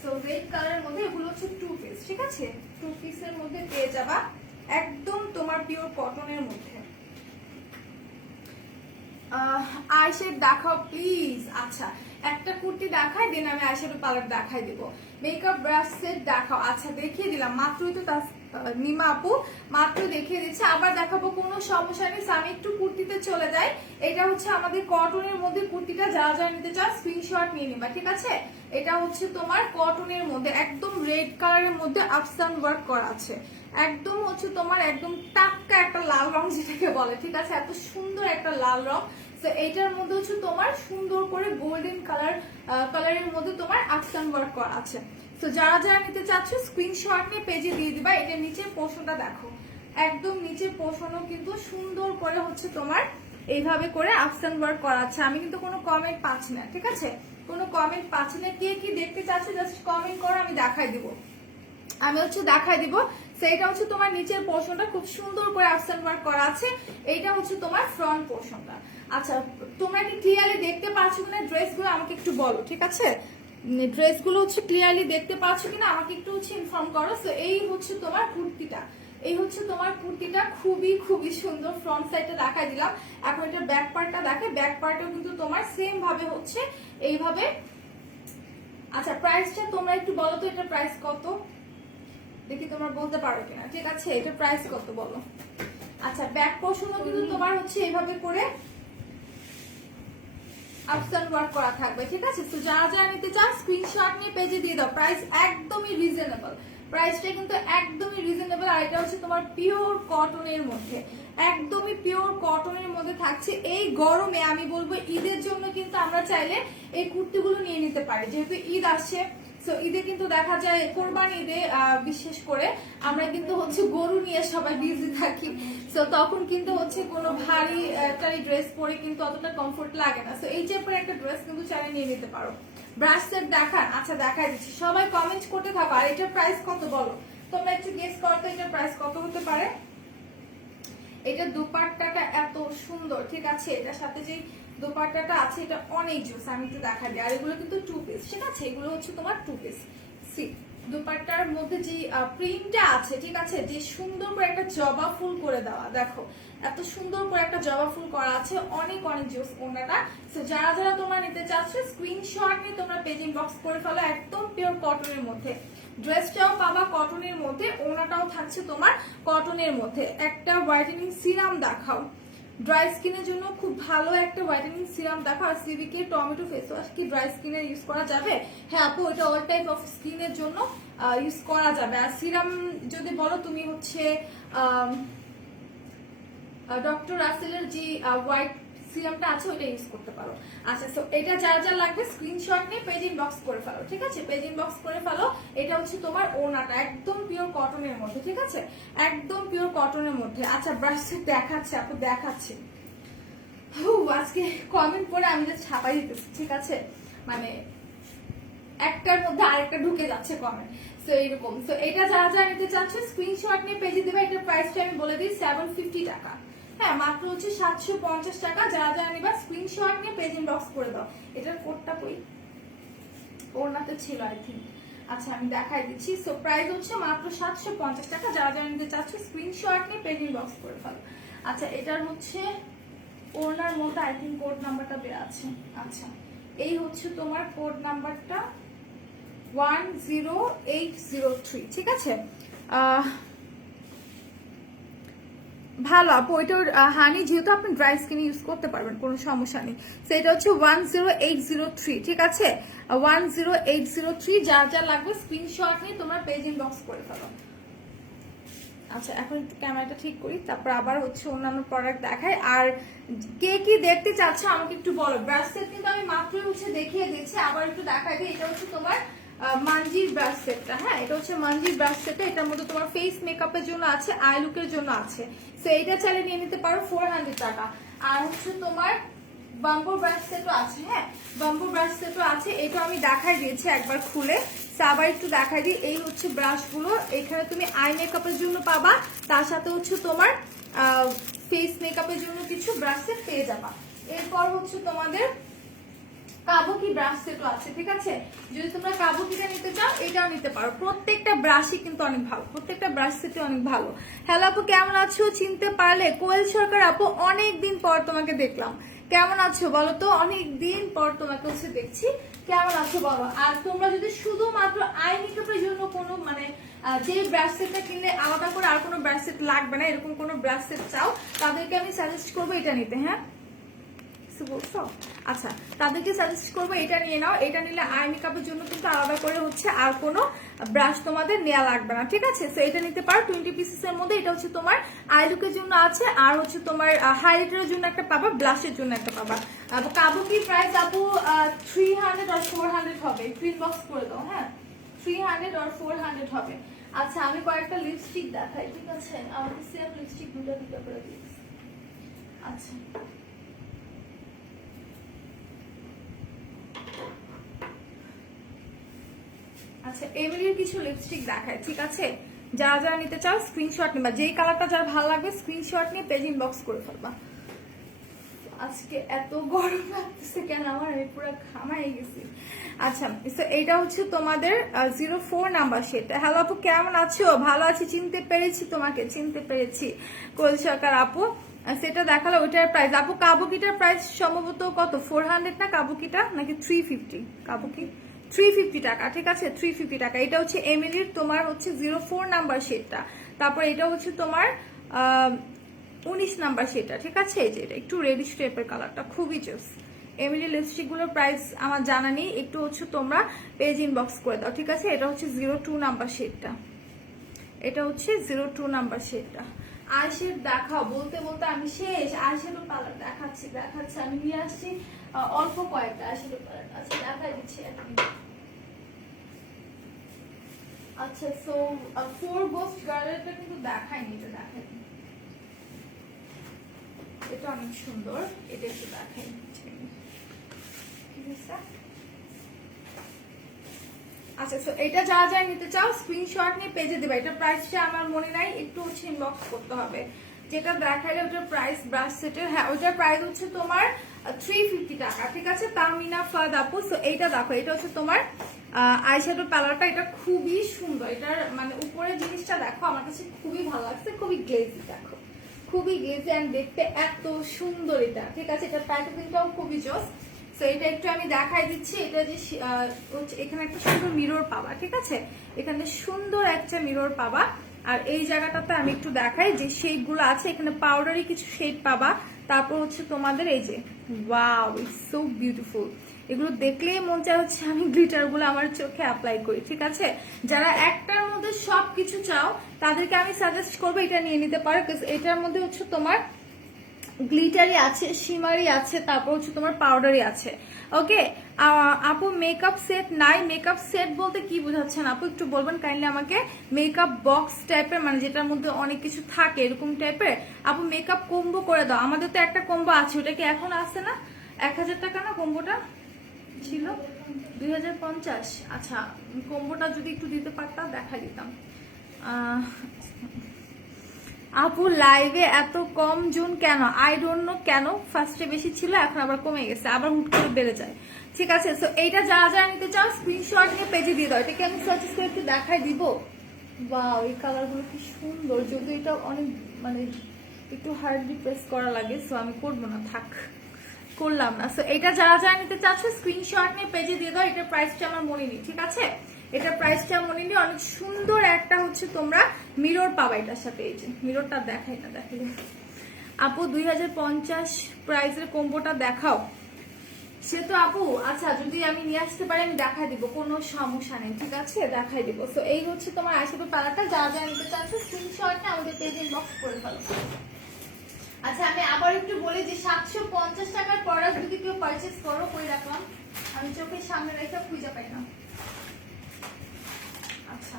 সো রেড কালারের মধ্যে এগুলো হচ্ছে 2 পিস, ঠিক আছে। 2 পিসের মধ্যে পেয়ে যাবা, একদম তোমার পিওর কটনের মধ্যে। আইশ্যাডো দেখাও প্লিজ। আচ্ছা একটা কুর্তি দেখাই, দেন আমি আইশ্যাডো পালেট দেখাই দিব। মেকআপ ব্রাশ সেট দেখাও। আচ্ছা দেখিয়ে দিলাম মাত্রই তো, নিমা আপু মাত্র দেখিয়ে দিচ্ছে, আবার দেখাবো, কোনো সমস্যা নেই। আমি একটু কুর্তিতে চলে যাই। এটা হচ্ছে আমাদের কটনের মধ্যে কুর্তিটা, যারা যারা নিতে চাও স্ক্রিনশট নিয়ে নিবা, ঠিক আছে। এটা হচ্ছে তোমার কটনের মধ্যে একদম রেড কালারের মধ্যে আফসান ওয়ার্ক করা আছে, একদম হচ্ছে তোমার একদম টাটকা একটা লাল রং যেটাকে বলে, ঠিক আছে। এত সুন্দর একটা লাল রং। তো এইটার মধ্যে হচ্ছে তোমার সুন্দর করে গোল্ডেন কালারের মধ্যে তোমার আফসান ওয়ার্ক করা আছে। তো যারা যারা নিতে চাচ্ছ স্ক্রিনশট নিয়ে পেজে দিয়ে দিবা। এটা নিচের পোর্শনটা দেখো, একদম নিচের পোর্শনও কিন্তু সুন্দর করে হচ্ছে তোমার এইভাবে করে আফসান ওয়ার্ক করা আছে। আমি কিন্তু কোনো কমেন্ট পাচ্ছি না, ঠিক আছে, কোনো কমেন্ট পাচ্ছি না। কে কি দেখতে চাচ্ছ জাস্ট কমেন্ট করো, আমি দেখাই দিব, আমি হচ্ছে দেখাই দিব। সেইটা হচ্ছে তোমার নিচের পোর্শনটা খুব সুন্দর করে আফসান ওয়ার্ক করা আছে। এইটা হচ্ছে তোমার ফ্রন্ট পোর্শনটা। আচ্ছা তোমরা কি ক্লিয়ারলি দেখতে পাচ্ছ কিনা ড্রেসগুলো আমাকে একটু বলো, ঠিক আছে। ড্রেসগুলো হচ্ছে ক্লিয়ারলি দেখতে পাচ্ছ কিনা আমাকে একটু হচ্ছে ইনফর্ম করো। সো এই হচ্ছে তোমার কুর্তিটা, এই হচ্ছে তোমার কুর্তিটা, খুবই খুবই সুন্দর। ফ্রন্ট সাইডটা দেখাই দিলাম, এখন এটা ব্যাক পার্টটা দেখে। ব্যাক পার্টও কিন্তু তোমার সেম ভাবে হচ্ছে এইভাবে। আচ্ছা প্রাইসটা তোমরা একটু বলো তো, এটার প্রাইস কত দেখি তোমরা বলতে পারো কিনা, ঠিক আছে। এটার প্রাইস কত বলো। আচ্ছা ব্যাক পোর্শনও কিন্তু তোমার হচ্ছে এইভাবে করে আফসান ওয়ার্ক করা থাকবে, ঠিক আছে। তো যারা যারা নিতে চান স্ক্রিনশট নিয়ে পেজে দিয়ে দাও। প্রাইস একদমই রিজনেবল, প্রাইসটা কিন্তু একদমই রিজনেবল। আর এটা হচ্ছে তোমার পিওর কটনের মধ্যে, একদমই পিওর কটনের মধ্যে থাকছে। এই গরমে আমি বলবো ঈদের জন্য কিন্তু আমরা চাইলে এই কুর্তিগুলো নিয়ে নিতে পারি, যেহেতু ঈদ আসছে। সো ঈদে কিন্তু দেখা যায়, কোরবানি ঈদে বিশেষ করে আমরা কিন্তু হচ্ছে গরু নিয়ে সবাই বিজি থাকি। সো তখন কিন্তু হচ্ছে কোনো ভারী একটা ড্রেস পরে কিন্তু অতটা কমফোর্ট লাগে না। সো এই টাইপের একটা ড্রেস কিন্তু চাইলে নিয়ে নিতে পারো। ব্রাশ সেট দেখান। আচ্ছা দেখাই দিচ্ছি, সবাই কমেন্ট করতে থাকো। আর এটার প্রাইস কত বলো তোমরা, একটু গেস করো তো এটার প্রাইস কত হতে পারে। এটা দুপাট্টাটা এত সুন্দর, ঠিক আছে, এটার সাথে যে দুপাট্টাটা আছে এটা অনেক জোস। আমি একটু দেখা দিই। আর এগুলো কিন্তু 2 পিস, ঠিক আছে, এগুলো হচ্ছে তোমার 2 পিস। সি দুপাট্টার মধ্যে যে প্রিন্টটা আছে, ঠিক আছে, যে সুন্দর করে একটা জবা ফুল করে দেওয়া, দেখো এত সুন্দর করে একটা জবা ফুল করা আছে, অনেক অনেক জোস ওনাটা। সো যারা যারা তোমরা নিতে চাচ্ছ স্ক্রিনশট নিয়ে তোমরা পেজিং বক্স করে ফেলো, একদম পিওর কটনের মধ্যে। ড্রেসটাও পাবা কটনের মধ্যে, ওনাটাও থাকছে তোমার কটনের মধ্যে। একটা হোয়াইটেনিং সিরাম দেখাও, ড্রাই স্কিনের জন্য খুব ভালো একটা হোয়াইটেনিং সিরাম দেখো। আর সিভিকে টমেটো ফেস ওয়াশ কি ড্রাই স্কিনে ইউজ করা যাবে? হ্যাঁ আপু, এটা অল টাইপ অফ স্কিনের জন্য ইউজ করা যাবে। আর সিরাম যদি বলো তুমি হচ্ছে ডক্টর রাসেলের যে হোয়াইট সিরামটা আছে ওইটা ইউজ করতে পারো। আচ্ছা, সো এটা যার যা লাগবে স্ক্রিনশট নিয়ে পেজ ইনবক্স করে ফেলো, ঠিক আছে, পেজ ইনবক্স করে ফেলো। এটা হচ্ছে তোমার ওনাটা একদম পিওর কটনের মধ্যে, ঠিক আছে, একদম পিওর কটনের মধ্যে। আচ্ছা ব্রাশ দেখাচ্ছে আপু, দেখাচ্ছি। আজকে কমেন্ট করে আমি যে ছাপাই দিতেছি, ঠিক আছে, মানে একটার মধ্যে আরেকটা ঢুকে যাচ্ছে কমেন্ট। সো এইরকম। সো এটা যারা যারা নিতে চাচ্ছে স্ক্রিনশট নিয়ে পেজে দিবে। এটার প্রাইসটা আমি বলে দিই 750 টাকা। হ্যাঁ মাত্র হচ্ছে 750 টাকা। যারা যারা নিবা স্ক্রিনশট নিয়ে পেজ ইনবক্স করে দাও। এটার কোডটা কই, ওনাতে ছিল আই থিঙ্ক। আচ্ছা আমি দেখাই দিচ্ছি। সো প্রাইস হচ্ছে মাত্র 750 টাকা। যারা যারা নিতে চাচ্ছে স্ক্রিনশট নিয়ে পেজ ইনবক্স করে ফেলো। আচ্ছা এটার হচ্ছে ওনার মধ্যে আই থিঙ্ক কোড নাম্বারটা দেওয়া আছে। আচ্ছা এই হচ্ছে তোমার কোড নাম্বারটা 10803, ঠিক আছে। ভালো আপু, ওইটার হানি যেহেতু আপনি ড্রাই স্কিন ইউজ করতে পারবেন, কোনো সমস্যা নেই। তো এটা হচ্ছে 10803, ঠিক আছে, 10803। যার যা লাগবে স্ক্রিনশট নিয়ে তোমরা পেজ ইনবক্স করে ফেলো। আচ্ছা এখন একটু ক্যামেরাটা ঠিক করি, তারপর আবার হচ্ছে অন্যান্য প্রোডাক্ট দেখাই। আর কে কি দেখতে চাচ্ছ আমাকে একটু বলো। ব্রাশ সেট কিন্তু আমি মাত্রই হচ্ছে দেখিয়ে দিচ্ছি, আবার একটু দেখাই দিই। এটা হচ্ছে তোমার মানজির ব্রাশ সেটটা। হ্যাঁ এটা হচ্ছে মানজির ব্রাশ সেটটা। এটার মধ্যে তোমার ফেস মেকআপের জন্য আছে, আই লুকের জন্য আছে। সো এইটা চাইলে নিয়ে নিতে পারো 400 টাকা। আর হচ্ছে তোমার বাম্বু ব্রাশ সেটও আছে। হ্যাঁ বাম্বু ব্রাশ সেটও আছে, এটা আমি দেখাই দিয়েছি একবার খুলে। আবার একটু দেখাই দিই। এই হচ্ছে ব্রাশগুলো, এখানে তুমি আই মেকআপের জন্য পাবা, তার সাথে হচ্ছে তোমার ফেস মেকআপের জন্য কিছু ব্রাশ সেট পেয়ে যাবা। এরপর হচ্ছে তোমাদের কাবুকি ব্রাশ সেটও আছে, ঠিক আছে, যদি তোমরা কাবুকিটা নিতে চাও এটাও নিতে পারো। প্রত্যেকটা ব্রাশই কিন্তু অনেক ভালো, প্রত্যেকটা ব্রাশ সেটই অনেক ভালো। হ্যালো আপু কেমন আছো, চিনতে পারলে? কোয়েল সরকার আপু, অনেক দিন পর তোমাকে দেখলাম, কেমন আছো বলো তো? অনেক দিন পর তোমাকে হচ্ছে দেখছি, কেমন আছো বলো। আর তোমরা যদি শুধুমাত্র আই মেকআপের জন্য কোনো মানে যে ব্রাশ সেটটা কিনলে আলাদা করে আর কোনো ব্রাশ সেট লাগবে না, এরকম কোনো ব্রাশ সেট চাও, তাদেরকে আমি সাজেস্ট করবো এটা নিতে। হ্যাঁ বলছো, আচ্ছা তাদেরকে সাজেস্ট করবো এটা নিয়ে নাও। এটা নিলে আই মেকআপের জন্য কিন্তু আলাদা করে হচ্ছে আর কোনো ব্রাশ তোমাদের নেওয়া লাগবে না, ঠিক আছে। সো এটা নিতে পারো 20 পিসের মধ্যে। এটা হচ্ছে তোমার আই লুকের জন্য আছে, আর হচ্ছে তোমার হাইলাইটারের জন্য একটা পাবা, ব্লাশের জন্য একটা পাবা। কাবুকি প্রাইস আপু 300 আর 400 হবে, প্রিন্ট বক্স করে দাও। হ্যাঁ 300 আর 400 হবে। আচ্ছা আমি কয়েকটা লিপস্টিক দেখাই, ঠিক আছে, আমাকে সেম লিপস্টিক দুটো করে দিচ্ছি। আচ্ছা আচ্ছা এমিলির কিছু লিপস্টিক দেখায়, ঠিক আছে, যারা যারা নিতে চাও স্ক্রিনশট নিবা। যেই কালারটা যার ভালো লাগবে স্ক্রিনশট নিয়ে পেজ ইনবক্স করে ফেলবা। আজকে এত গরম লাগতেছে কেন আমার, আমি পুরো ঘামাই গেছি। আচ্ছা এইটা হচ্ছে তোমাদের 04 নাম্বার সেটা। হ্যালো আপু কেমন আছো? ভালো আছি, চিনতে পেরেছি তোমাকে, চিনতে পেরেছি। কোয়েল সরকার আপু সেটা দেখালো, ওইটার প্রাইস আপু কাবুকিটার প্রাইস সম্ভবত কত 400 না কাবুকিটা, নাকি 350? কাবুকি 350 টাকা, ঠিক আছে, 350 টাকা। এটা হচ্ছে এমিলির তোমার হচ্ছে 04 নাম্বার শেডটা। তারপর এটা হচ্ছে তোমার 19 নাম্বার শেডটা, ঠিক আছে। এই যে এটা একটু রেডিশ টাইপের কালারটা, খুবই জোস। এমিলি লিপস্টিক গুলোর প্রাইস আমার জানা নেই, একটু হচ্ছে তোমরা পেজ ইনবক্স করে দাও, ঠিক আছে। এটা হচ্ছে 02 নাম্বার শেডটা, এটা হচ্ছে 02 নাম্বার শেডটা। আই শেড দেখাও বলতে বলতে আমি শেষ। আই শেডও কালার দেখাচ্ছি, আমি নিয়ে আসছি অল্প কয়েকটা আই শেডও কালার। আচ্ছা দেখাই দিচ্ছি এখন। আচ্ছা সো 4 গোস্ট গার্লেরটা কিন্তু দেখাইনি, এটা দেখাইনি, এটা অনেক সুন্দর, এটা একটু দেখাই। আচ্ছা, সো এটা যা যা নিতে চাও স্ক্রিনশট নিয়ে পেজে দিবা। এটা প্রাইসটা আমার মনে নাই, একটু হচ্ছে ইনবক্স করতে হবে। যেটা দেখাইলে ওটার প্রাইস ব্রাশ সেটের, হ্যাঁ ওটার প্রাইস হচ্ছে তোমার 350 টাকা, ঠিক আছে। তামিনা ফাদ আপু, সো এইটা দেখো, এটা হচ্ছে তোমার আইশ্যাডো প্যালেটটা, এটা খুবই সুন্দর। এটার মানে উপরের জিনিসটা দেখো, আমার কাছে খুবই ভালো লাগছে, খুবই গ্লেজি, দেখো খুবই গ্লেজি অ্যান্ড দেখতে এত সুন্দর এটা, ঠিক আছে। এটার প্যাকেজিংটাও খুবই জোস। তো এটা একটু আমি দেখাই দিচ্ছি। এটা যে এখানে একটা সুন্দর মিরর পাবা, ঠিক আছে, এখানে সুন্দর একটা মিরর পাবা। আর এই জায়গাটাতে আমি একটু দেখাই যে শেড গুলো আছে, এখানে পাউডারি কিছু শেড পাবা। তারপর হচ্ছে তোমাদের এই যে ওয়াও, ইটস সো বিউটিফুল। এগুলো দেখলেই মন চায় হচ্ছে আমি গ্লিটার গুলো আমার চোখে অ্যাপ্লাই করি, ঠিক আছে। যারা একটার মধ্যে সবকিছু চাও তাদেরকে আমি সাজেস্ট করবো এটা নিয়ে নিতে পারো, বিকজ এটার মধ্যে হচ্ছে তোমার গ্লিটারি আছে, শিমারি আছে, তারপর হচ্ছে তোমার পাউডারি আছে। ওকে আপু, মেকআপ সেট নাই? মেকআপ সেট বলতে কি বোঝাচ্ছেন আপু, একটু বলবেন কাইন্ডলি আমাকে। মেকআপ বক্স টাইপের, মানে যেটার মধ্যে অনেক কিছু থাকে এরকম টাইপের? আপু মেকআপ কম্বো করে দাও। আমাদের তো একটা কম্বো আছে, ওটা কি এখন আসছে না? 1000 টাকা না কম্বোটা ছিল? 2050। আচ্ছা, কম্বোটা যদি একটু দিতে পারতাম দেখা দিতাম। আপু লাইভে এত কম জুন কেন? আই ডোন্ট নো কেন, ফার্স্টে বেশি ছিল, এখন আবার কমে গেছে, আবার হুট করে বেড়ে যায়, ঠিক আছে। সো এইটা যা যা নিতে চাও স্ক্রিনশট নিয়ে পেজে দিয়ে দাও। এটাকে আমি সাজেস্ট করে একটু দেখাই দিব। ওয়াও, এই কালারগুলো কি সুন্দর, যদিও এটা অনেক মানে একটু হার্ডলি প্রেস করা লাগে, সো আমি করবো না, থাক করলাম না। সো এটা যারা যারা নিতে চাচ্ছ স্ক্রিনশট নিয়ে পেজে দিয়ে দাও। এটার প্রাইসটা আমার মনে নেই, ঠিক আছে, এটার প্রাইসটা মনে নেই। অনেক সুন্দর একটা হচ্ছে তোমরা মিরর পাবা এটার সাথে। এই যে মিররটা দেখাই না, দেখাইলে আপু 2050 প্রাইসের কম্বোটা দেখাও। সে তো আপু আচ্ছা, যদি আমি নিয়ে আসতে পারি আমি দেখাই দিব, কোনো সমস্যা নেই, ঠিক আছে, দেখাই দিব। সো এই হচ্ছে তোমার আইশ্যাডো প্যালেটটা, যা যা নিতে চাচ্ছ স্ক্রিনশটটা আমাদের পেজে ইনবক্স করে ফেলো। আচ্ছা, আমি আবার একটু বলি যে 750 টাকার প্রোডাক্ট যদি কেউ পারচেজ করো, কই রাখলাম আমি চোখের সামনে রেখে খুঁজে পাই না। আচ্ছা,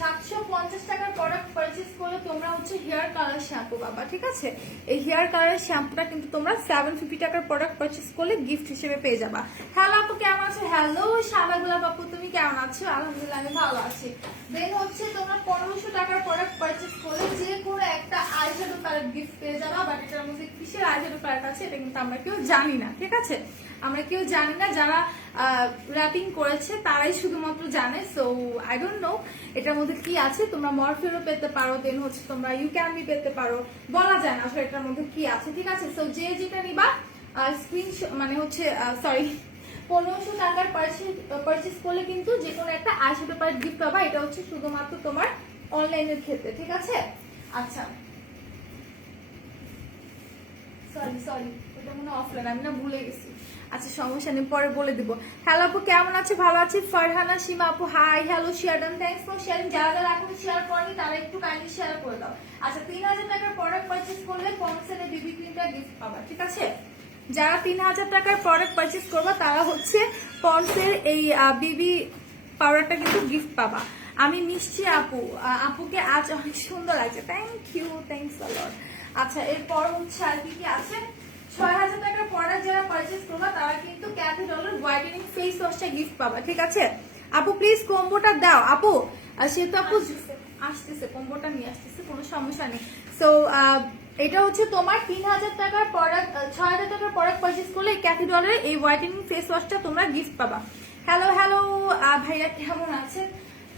750 টাকার প্রোডাক্ট পারচেজ করলে তোমরা হচ্ছে হেয়ার কালার শ্যাম্পু পাবা, ঠিক আছে। এই হেয়ার কালার শ্যাম্পুটা কিন্তু তোমরা 750 টাকার প্রোডাক্ট পারচেজ করলে গিফট হিসেবে পেয়ে যাবা। হ্যালো আপু, কেমন আছো? হ্যালো সাদা গোলাপ আপু, তুমি কেমন আছো? আলহামদুলিল্লাহ আমি ভালো আছি। দেন হচ্ছে তোমরা 1500 টাকার প্রোডাক্ট পারচেজ করলে যে কোনো একটা আইশ্যাডো প্যালেট গিফট পেয়ে যাবা। বাট এটার মধ্যে কিসের আইশ্যাডো প্যালেট আছে এটা কিন্তু আমরা কেউ জানি না, ঠিক আছে, আমরা কেউ জানি না। যারা র্যাপিং করেছে তারাই শুধুমাত্র জানে। সো আই ডোন্ট নো এটার মধ্যে কি আছে। তোমরা মরফিনও পেতে পারো, দেন হচ্ছে তোমরা ইউক্যানবি পেতে পারো, বলা যায় না আসলে এটার মধ্যে কি আছে, ঠিক আছে। সো যে যেটা নিবা স্ক্রিনশট মানে হচ্ছে সরি 1500 টাকার পারচেজ করলে কিন্তু যে কোনো একটা আইশ্যাডো প্যালেট গিফট পাবা। এটা হচ্ছে শুধুমাত্র তোমার অনলাইনের ক্ষেত্রে, ঠিক আছে। আচ্ছা সরি ওটা মনে অফলাইন, আমি না ভুলে গেছি। আচ্ছা সমস্যা নেই, পরে বলে দিব। হ্যালো আপু কেমন আছে? ভালো আছি। ফারহানা সীমা আপু hi, hello share done, thanks for sharing. যারা যারা এখন শেয়ার করেনি তারা একটু কাইন্ডলি শেয়ার করে দাও। আচ্ছা, 3000 টাকার প্রোডাক্ট পারচেজ করলে পন্সের বিবি ক্রিমটা গিফট পাবা, ঠিক আছে। যারা 3000 টাকার প্রোডাক্ট পারচেজ করবা তারা হচ্ছে পন্সের এই বিবি পাউডারটা কিন্তু গিফট পাবা। আমি মিষ্টি আপু, আপুকে আজ অনেক সুন্দর লাগছে, থ্যাংক ইউ, থ্যাংকস আ লট। আচ্ছা, এরপর হচ্ছে আর কি কি আছে। 6000 টাকার প্রোডাক্ট যারা পারচেজ করবা তারা কিন্তু ক্যাথি ডলার হোয়াইটেনিং ফেস ওয়াশটা গিফট পাবা, ঠিক আছে। আপু প্লিজ কম্বোটা দাও। আপু সে তো আপু আসতেছে, কম্বোটা নিয়ে আসতেছে, কোনো সমস্যা নেই। সো এটা হচ্ছে তোমার 3000 টাকার প্রোডাক্ট, 6000 টাকার প্রোডাক্ট পারচেজ করলে ক্যাথি ডলারের এই হোয়াইটেনিং ফেস ওয়াশটা তোমরা গিফট পাবা। হ্যালো হ্যালো ভাইয়া কেমন আছেন?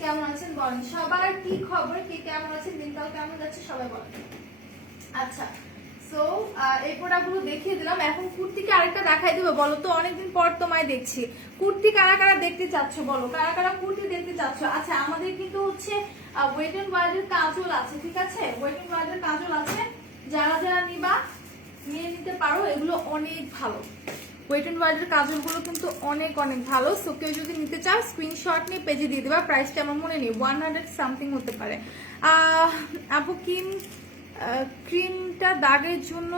কেমন আছেন বলেন, সবার কি খবর, কি কেমন আছেন, দিনকাল কেমন যাচ্ছে সবাই বলেন। আচ্ছা, সো এই প্রোডাক্টগুলো দেখিয়ে দিলাম। এখন কুর্তিকে আরেকটা দেখাই দিবো, বলো তো, অনেকদিন পর তোমায় দেখছি। কুর্তি কারা কারা দেখতে চাচ্ছ বলো, কারা কারা কুর্তি দেখতে চাচ্ছ? আচ্ছা, আমাদের কিন্তু হচ্ছে ওয়েট এন্ড ওয়াইল্ডের কাজল আছে, ঠিক আছে, ওয়েট এন্ড ওয়াইল্ডের কাজল আছে। যারা যারা নিবা নিয়ে নিতে পারো, এগুলো অনেক ভালো। ওয়েট এন্ড ওয়াইল্ডের কাজলগুলো কিন্তু অনেক অনেক ভালো। সো কেউ যদি নিতে চাও স্ক্রিনশট নিয়ে পেজে দিয়ে দিবা। প্রাইসটা আমার মনে নেই, 100 সামথিং হতে পারে। আপু ক্রিমটা দাগের জন্য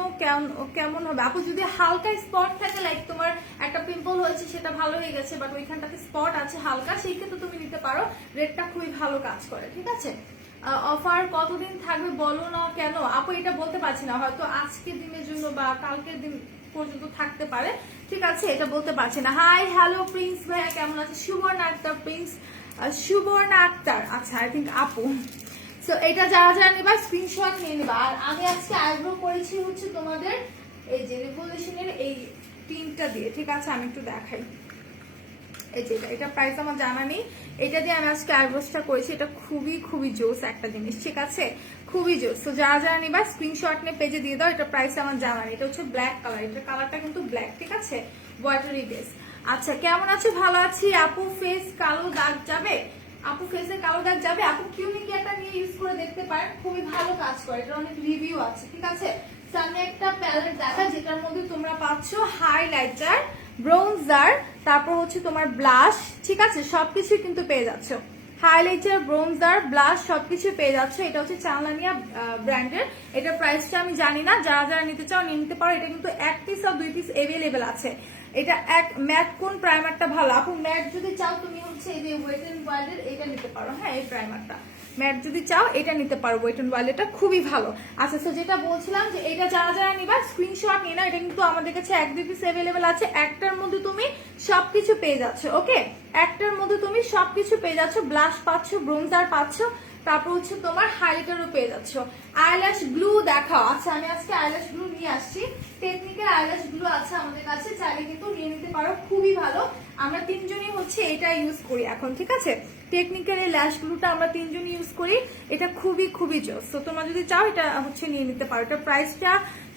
কেমন হবে? আপু যদি হালকা স্পট থাকে, লাইক তোমার একটা পিম্পল হয়েছে সেটা ভালো হয়ে গেছে বাট ওইখানটাতে স্পট আছে হালকা, সেই ক্ষেত্রে তুমি নিতে পারো। রেটটা খুবই ভালো কাজ করে, ঠিক আছে। অফার কতদিন থাকবে বলো না কেন? আপু এটা বলতে পারছি না, হয়তো আজকের দিনের জন্য বা কালকের দিন পর্যন্ত থাকতে পারে, ঠিক ঠিক আছে, এটা বলতে পারছি না। হাই হ্যালো প্রিন্স ভাইয়া কেমন আছে? সুবর্ণা আক্তার প্রিন্স, সুবর্ণা আক্তার, আচ্ছা আই থিঙ্ক আপু। সো এটা যারা যারা নেবা স্ক্রিনশট নিয়ে নেবা। আর আমি আজকে আইব্রো করেছি হচ্ছে তোমাদের এই যে রেভলিউশনের এই টিনটা দিয়ে, ঠিক আছে? আমি একটু দেখাই, এই যে এটা প্রাইস আমার জানা নেই, এটা দিয়ে আমি আজকে আইব্রোসটা করেছি। এটা খুবই খুবই জোস একটা জিনিস, ঠিক আছে, খুবই জোস। তো যারা যারা নিবা স্ক্রিনশট নিয়ে পেজে দিয়ে দাও। এটা প্রাইস আমার জানা নেই। এটা হচ্ছে ব্ল্যাক কালার, এটা কালারটা কিন্তু ব্ল্যাক, ঠিক আছে, ওয়াটারি বেস। আচ্ছা কেমন আছে? ভালো আছি আপু। ফেস কালো দাগ যাবে? আপু ফেসে কালো দাগ যাবে? আপু কিউনিক একটা নিয়ে ইউজ করে দেখতে পারেন, খুবই ভালো কাজ করে, এটা অনেক রিভিউ আছে, ঠিক আছে। সামনে একটা প্যালেট দেখা যেটার মধ্যে তোমরা পাচ্ছ হাইলাইটার, ব্রোঞ্জার, তারপর হচ্ছে তোমার ব্লাশ, ঠিক আছে, সবকিছু কিন্তু পেয়ে যাচ্ছ। হাইলাইটার, ব্রোঞ্জার, ব্লাশ সবকিছু পেয়ে যাচ্ছ। এটা হচ্ছে চালানিয়া ব্র্যান্ডের। এটা প্রাইসটা আমি জানি না, যারা যারা নিতে চাও নিয়ে নিতে পারো। এটা কিন্তু 1 পিস আর 2 পিস এভেলেবেল আছে। এটা এক ম্যাট কোন প্রাইমারটা ভালো? আপু ম্যাট যদি চাও তুমি হচ্ছে এই যে ওয়েট এন্ড ওয়াইল্ডের এটা নিতে পারো, হ্যাঁ এই প্রাইমারটা ম্যাট যদি চাও এটা নিতে পারো, ওয়েট এন্ড ওয়াইল্ড, এটা খুবই ভালো। আচ্ছা তো যেটা বলছিলাম যে এটা যারা যারা নিবা স্ক্রিনশট নিয়ে নাও। এটা কিন্তু আমাদের কাছে 1-2 পিস अवेलेबल আছে। একটার মধ্যে তুমি সবকিছু পেয়ে যাচ্ছ, ওকে, একটার মধ্যে তুমি সবকিছু পেয়ে যাচ্ছ। ব্লাশ পাচ্ছ, ব্রোঞ্জার পাচ্ছ, তারপর হচ্ছে তোমার হাইলাইটারও পেয়ে যাচ্ছ। আইল্যাশ গ্লু দেখাও। আচ্ছা আমি আজকে আইল্যাশ গ্লু নিয়ে আসছি, টেকনিক্যাল আইল্যাশ গ্লু আছে আমাদের কাছে, চাইলে কিন্তু নিয়ে নিতে পারো, খুবই ভালো। আমরা তিনজনই হচ্ছে এটা ইউজ করি এখন, ঠিক আছে, টেকনিক্যাল এই ল্যাশ গ্লুটা আমরা তিনজন ইউজ করি। এটা খুবই খুবই জোস। তো তোমরা যদি চাও এটা হচ্ছে নিয়ে নিতে পারো। এটা প্রাইসটা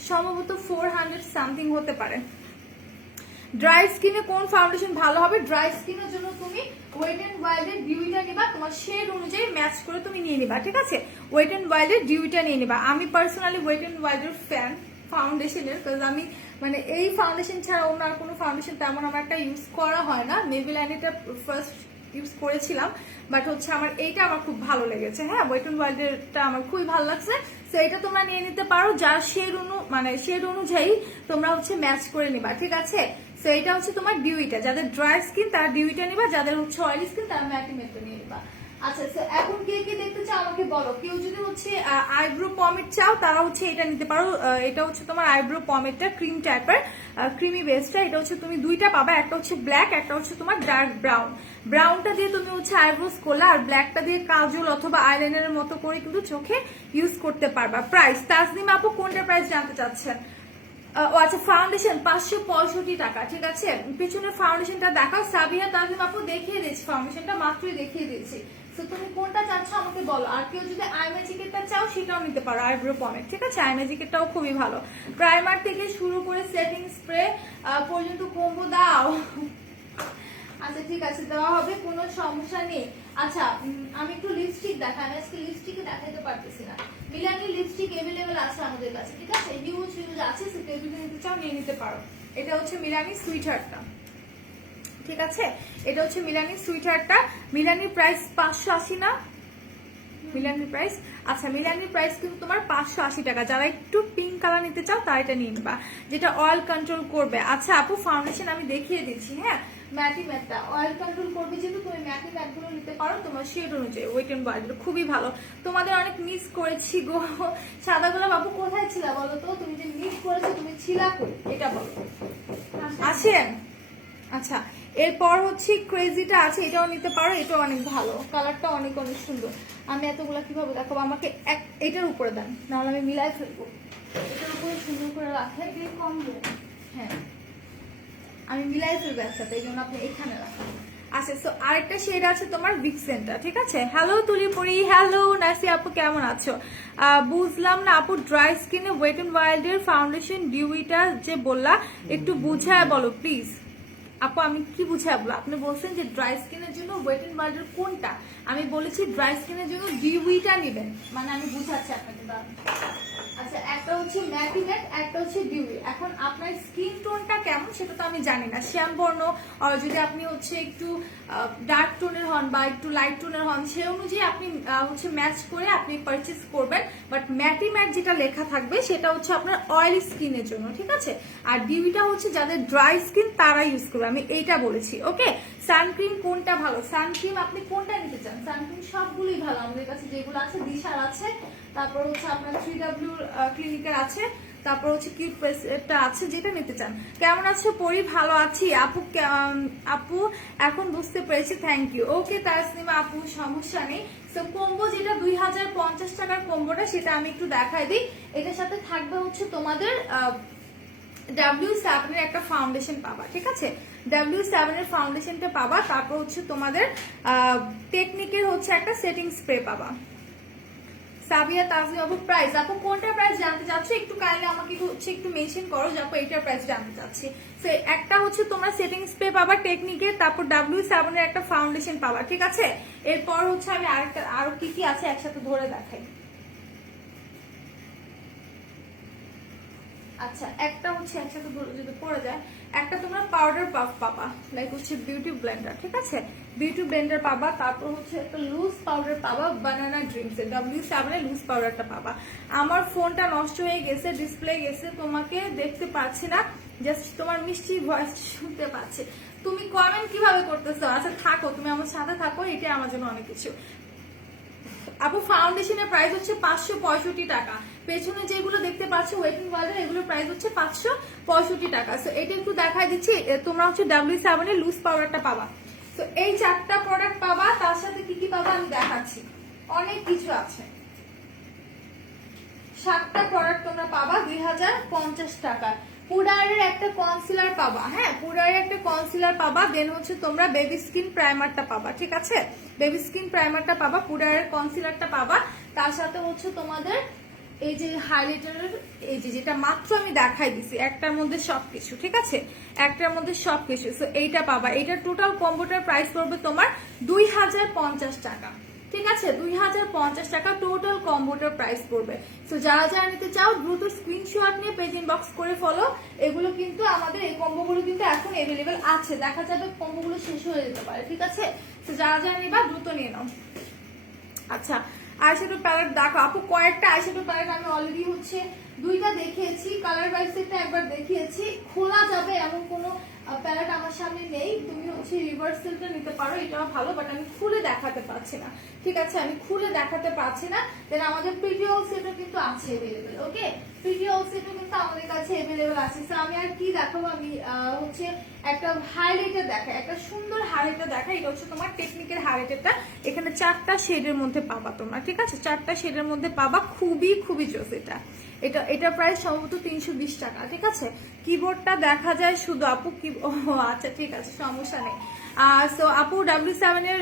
সম্ভবত 400 সামথিং হতে পারে। ড্রাই স্কিনে কোন ফাউন্ডেশন ভালো হবে? ড্রাই স্কিনের জন্য তুমি ওয়েট এন্ড ওয়াইল্ডের ডিউইটা নিবা, তোমার শেড অনুযায়ী ম্যাচ করে তুমি নিয়ে নিবা, ঠিক আছে। ওয়েট এন্ড ওয়াইল্ডের ডিউইটা নিয়ে নিবা। আমি পার্সোনালি ওয়েট এন্ড ওয়াইল্ডের ফ্যান ফাউন্ডেশনের, বিকজ আমি মানে এই ফাউন্ডেশন ছাড়া অন্য আর কোনো ফাউন্ডেশন তেমন আমার একটা ইউজ করা হয় না। মেবিলাইন এটা ফার্স্ট ইউজ করেছিলাম, বাট হচ্ছে আমার এইটা আমার খুব ভালো লেগেছে, হ্যাঁ ওয়েট এন্ড ওয়াইল্ডেরটা আমার খুবই ভালো লাগছে। তো এটা তোমরা নিয়ে নিতে পারো, যার শেড অনুযায়ী তোমরা হচ্ছে ম্যাচ করে নিবা, ঠিক আছে। তো এটা হচ্ছে তোমার ডিউইটা, যাদের ড্রাই স্কিন তারা ডিউইটা নিবা, যাদের হচ্ছে অয়েলি স্কিন তারা ম্যাটিমেটটা নিয়ে নিবা। আচ্ছা এখন কে কে দেখতে চাও আমাকে বলো। কেউ যদি হচ্ছে আইব্রো পমেড চাও তারা হচ্ছে এটা নিতে পারো। এটা হচ্ছে তোমার আইব্রো পমেডটা ক্রিম টাইপের, ক্রিমি বেসটা। এটা হচ্ছে তুমি দুইটা পাবা, একটা হচ্ছে ব্ল্যাক, একটা হচ্ছে তোমার ডার্ক ব্রাউন। ব্রাউনটা দিয়ে তুমি হচ্ছে আইব্রোস করলে, আর ব্ল্যাকটা দিয়ে কাজল অথবা আইলাইনারের মতো করে কিন্তু চোখে ইউজ করতে পারবা। প্রাইস তাজনিম আপু কোনটা প্রাইস জানতে চাচ্ছেন? ও আচ্ছা ফাউন্ডেশন 565 টাকা, ঠিক আছে। পিছনের ফাউন্ডেশনটা দেখাও। সাবিহা তাজনিম আপু দেখিয়ে দিয়েছি, ফাউন্ডেশনটা মাত্রই দেখিয়ে দিয়েছি। তো তুমি কোনটা চাচ্ছ আমাকে বলো। আর কেউ যদি আই ম্যাজিকেরটা চাও সেটাও নিতে পারো, আইব্রো পমেড, ঠিক আছে। আই ম্যাজিকেরটাও খুবই ভালো। প্রাইমার থেকে শুরু করে সেটিং স্প্রে পর্যন্ত কম্বো দাও। আচ্ছা ঠিক আছে দেওয়া হবে, কোনো সমস্যা নেই। আচ্ছা আমি একটু লিপস্টিক দেখাই, আমি আজকে লিপস্টিকে দেখাতে পারতেছি না। মিলানি লিপস্টিক अवेलेबल আছে আমাদের কাছে, ঠিক আছে, হিউজ আছে। কেউ যদি নিতে চাও নিয়ে নিতে পারো। এটা হচ্ছে মিলানি সুইট হার্টটা, ঠিক আছে। এটা হচ্ছে মিলানি সুইট হার্টটা। মিলানির প্রাইস 580 না? মিলানির প্রাইস, আচ্ছা মিলানির প্রাইস কিন্তু তোমার 580 টাকা। যারা একটু পিঙ্ক কালার নিতে চাও তারা এটা নিয়ে নিবা, যেটা অয়েল কন্ট্রোল করবে। আচ্ছা আপু ফাউন্ডেশন আমি দেখিয়ে দিচ্ছি, হ্যাঁ ম্যাটি ম্যাটটা অয়েল কন্ট্রোল করবে, যেহেতু তুমি ম্যাটি ম্যাটগুলো নিতে পারো তোমার শেড অনুযায়ী। ওয়েট এন্ড ওয়াইল্ড খুবই ভালো। তোমাদের অনেক মিস করেছি গো। সাদা গোলাপ আপু কোথায় ছিল বলো তো? তুমি যে মিস করেছো তুমি ছিলা কই এটা বলো। আছেন? আচ্ছা এরপর হচ্ছে ক্রেজিটা আছে, এটাও নিতে পারো, এটাও অনেক ভালো, কালারটা অনেক অনেক সুন্দর। আমি এতগুলা কিভাবে দেখাবো? আমাকে এটার উপরে দেন, নাহলে আমি মিলাই ফেলবো। এটার উপরে সুন্দর করে রাখলে কম দেয়, হ্যাঁ আমি মিলাই ফেলবো একসাথে, এই জন্য আপনি এখানে রাখেন। আচ্ছা তো আরেকটা শেড আছে তোমার ভিক্সেনটা, ঠিক আছে। হ্যালো তুলিপুরি, হ্যালো নাসি আপু কেমন আছো? বুঝলাম না আপু, ড্রাই স্কিনে ওয়েট এন্ড ওয়াইল্ডের ফাউন্ডেশন ডিউইটা যে বললা একটু বুঝায় বলো প্লিজ। আপু আমি কি বুঝাবো? আপনি বলছেন যে ড্রাই স্কিনের জন্য ওয়েট এন্ড ওয়াইল্ডের কোনটা, আমি বলেছি ড্রাই স্কিনের জন্য ডিউইটা নেবেন, মানে আমি বুঝাচ্ছি আপনাকে। আচ্ছা একটা হচ্ছে ম্যাটি ম্যাট, একটা হচ্ছে ডিউই। এখন আপনার স্কিন টোনটা কেমন সেটা তো আমি জানি না, শ্যামবর্ণ যদি আপনি হচ্ছে একটু ডার্ক টোনের হন বা একটু লাইট টোনের হন, সে অনুযায়ী আপনি হচ্ছে ম্যাচ করে আপনি পারচেজ করবেন। বাট ম্যাটি ম্যাট যেটা লেখা থাকবে সেটা হচ্ছে আপনার অয়েলি স্কিনের জন্য, ঠিক আছে। আর ডিউইটা হচ্ছে যাদের ড্রাই স্কিন তারা ইউজ করবে, আমি এইটা বলেছি, ওকে। সানক্রিম কোনটা ভালো? সানক্রিম আপনি কোনটা নিতে চান? সানক্রিম সবগুলোই ভালো আমাদের কাছে, যেগুলো আছে দিশার আছে, তারপর হচ্ছে আপনার 3W ক্লিনিকের আছে, তারপর হচ্ছে কিউট প্রেসটা আছে, যেটা নিতে চান। কেমন আছো পরি? ভালো আছি আপু। আপু এখন বুঝতে পেরেছি, থ্যাংক ইউ। ওকে তাসনিমা আপু, সমস্যা নেই। তো কম্বো যেটা 2050 টাকার কম্বোটা, সেটা আমি একটু দেখাই দিই। এটার সাথে থাকবে হচ্ছে তোমাদের W7 এর একটা ফাউন্ডেশন পাবা, ঠিক আছে? W7 এর ফাউন্ডেশনটা পাবা, তারপর হচ্ছে তোমাদের টেকনিকের হচ্ছে একটা সেটিং স্প্রে পাবা। সাবিয়া তাজমি আপু, প্রাইস আপু কোনটা প্রাইস জানতে চাচ্ছ? একটু কাইন্ডলি আমাকে হচ্ছে একটু মেনশন করো যে আপু এইটার প্রাইস জানতে চাচ্ছি। সো একটা হচ্ছে তোমরা সেটিং স্প্রে পাবা টেকনিকের, তারপর W7 এর একটা ফাউন্ডেশন পাবা, ঠিক আছে? এরপর হচ্ছে আমি আরো কি কি আছে একসাথে ধরে দেখাই। আচ্ছা, একটা হচ্ছে একসাথে যদি পড়ে যায়, একটা তোমরা পাউডার পাফ পাবা, লাইক হচ্ছে বিউটি ব্লেন্ডার, ঠিক আছে? বিউটি ব্লেন্ডার পাবা, তারপর হচ্ছে একটা লুজ পাউডার পাবা বানানা ড্রিমস এর W7 এর লুজ পাউডারটা পাবা। আমার ফোনটা নষ্ট হয়ে গেছে, ডিসপ্লে গেছে, তোমাকে দেখতে পাচ্ছি না, জাস্ট তোমার মিষ্টি ভয়েস শুনতে পাচ্ছি। তুমি কমেন্ট কিভাবে করতেছো? আচ্ছা থাকো, তুমি আমার সাথে থাকো, এটা আমার জন্য অনেক কিছু। আপু ফাউন্ডেশনের প্রাইস হচ্ছে 565 টাকা। পেছনে যেগুলো দেখতে পাচ্ছ ওয়েটিং ওয়ার্ডের, এগুলোর প্রাইস হচ্ছে 565 টাকা। সো এটা একটু দেখাই দিচ্ছি, তোমরা হচ্ছে W7 এর লুজ পাউডারটা পাবা। তো এই 4টা প্রোডাক্ট পাবা, তার সাথে কি কি পাবা আমি দেখাচ্ছি, অনেক কিছু আছে। 7টা প্রোডাক্ট তোমরা পাবা 2050 টাকা। পুডারের একটা কনসিলার পাবা, হ্যাঁ পুডারের একটা কনসিলার পাবা। দেন হচ্ছে তোমরা বেবি স্কিন প্রাইমারটা পাবা, ঠিক আছে? বেবি স্কিন প্রাইমারটা পাবা, পুডারের কনসিলারটা পাবা, তার সাথে হচ্ছে তোমাদের এই যে হাইলাইটারের এই যে যেটা মাত্র আমি দেখাই দিছি, একটার মধ্যে সবকিছু, ঠিক আছে? একটার মধ্যে সবকিছু। সো এইটা পাবা। এইটার টোটাল কম্বোটার প্রাইস পড়বে তোমার 2050 টাকা, ঠিক আছে? 2050 টাকা টোটাল কম্বোটার প্রাইস পড়বে। তো যারা যারা নিতে চাও দ্রুত স্ক্রিনশট নিয়ে পেজ ইনবক্স করে ফলো। এগুলো কিন্তু আমাদের এই কম্বোগুলো কিন্তু এখন अवेलेबल আছে, দেখা যাবে কম্বোগুলো শেষ হয়ে যেতে পারে, ঠিক আছে? তো যারা যারা নিবা দ্রুত নিয়ে নাও। আচ্ছা, আইশ্যাডো প্যালেট দেখো আপু, কয়েকটা আইশ্যাডো প্যালেট আমি অলরেডি হচ্ছে 2টা দেখিয়েছি, কালার ওয়াইজ সেটটা একবার দেখিয়েছি। খোলা যাবে এমন কোনো প্যালেট আমার সামনে নেই। তুমি হচ্ছে রিভার্সালটা নিতে পারো, এটাও ভালো, বাট আমি খুলে দেখাতে পারছি না, ঠিক আছে? আমি খুলে দেখাতে পারছি না। দেন আমাদের প্রিটিওল সেটও কিন্তু আছে अवेलेबल, ওকে? প্রিটিওল সেটও কিন্তু আমাদের কাছে अवेलेबल আছে। সো আমি আর কি দেখাবো, আমি হচ্ছে একটা হাইলাইটার দেখাই, একটা সুন্দর হাইলাইটার দেখাই। এটা হচ্ছে তোমার টেকনিকের হাইলাইটারটা, এখানে 4টা শেডের মধ্যে পাবা তোমরা, ঠিক আছে? 4টা শেডের মধ্যে পাবা, খুবই খুবই জোস এটা। এটা প্রাইস সম্ভবত 320 টাকা, ঠিক আছে? কিবোর্ডটা দেখা যায় শুধু আপু, কি ও আচ্ছা ঠিক আছে, সমস্যা নেই। সো আপু W7 এর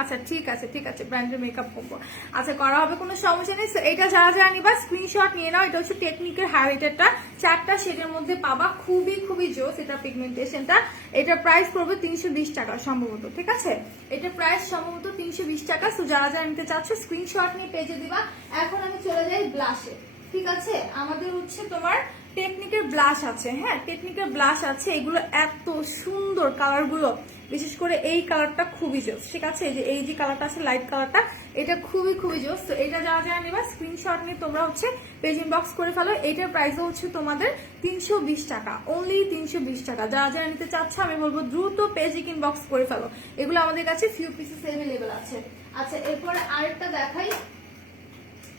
আচ্ছা ঠিক আছে ঠিক আছে, ব্র্যান্ডের মেকআপ কম্বো আচ্ছা করা হবে, কোনো সমস্যা নেই। এটা যারা যারা নিবা স্ক্রিনশট নিয়ে নাও। এটা হচ্ছে টেকনিকের হাইলাইটারটা, 4টা শেডের মধ্যে পাবা, খুবই খুবই জোস এটা পিগমেন্টেশনটা। এটা প্রাইস পড়বে 320 টাকা সম্ভবত, ঠিক আছে? এটা প্রাইস সম্ভবত 320 টাকা। সো যারা যারা নিতে চাচ্ছ স্ক্রিনশট নিয়ে পেজে দিবা। এখন আমি চলে যাই ব্লাশে, ঠিক আছে? আমাদের হচ্ছে তোমার টেকনিকের ব্লাশ আছে, হ্যাঁ টেকনিকের ব্লাশ আছে। এগুলো এত সুন্দর কালারগুলো, বিশেষ করে এই কালারটা খুবই জোস, ঠিক আছে? এই যে কালারটা আছে লাইট কালারটা, এটা খুবই খুবই জোস। তো এটা যারা যারা নেবা স্ক্রিনশট নিয়ে তোমরা হচ্ছে পেজ ইনবক্স করে ফেলো। এটার প্রাইসও হচ্ছে তোমাদের 320 টাকা, অনলি 320 টাকা। যারা যারা নিতে চাচ্ছে আমি বলবো দ্রুত পেজ ইনবক্স করে ফেলো। এগুলো আমাদের কাছে ফিউ পিসেস अवेलेबल আছে। আচ্ছা এরপরে আরেকটা দেখাই,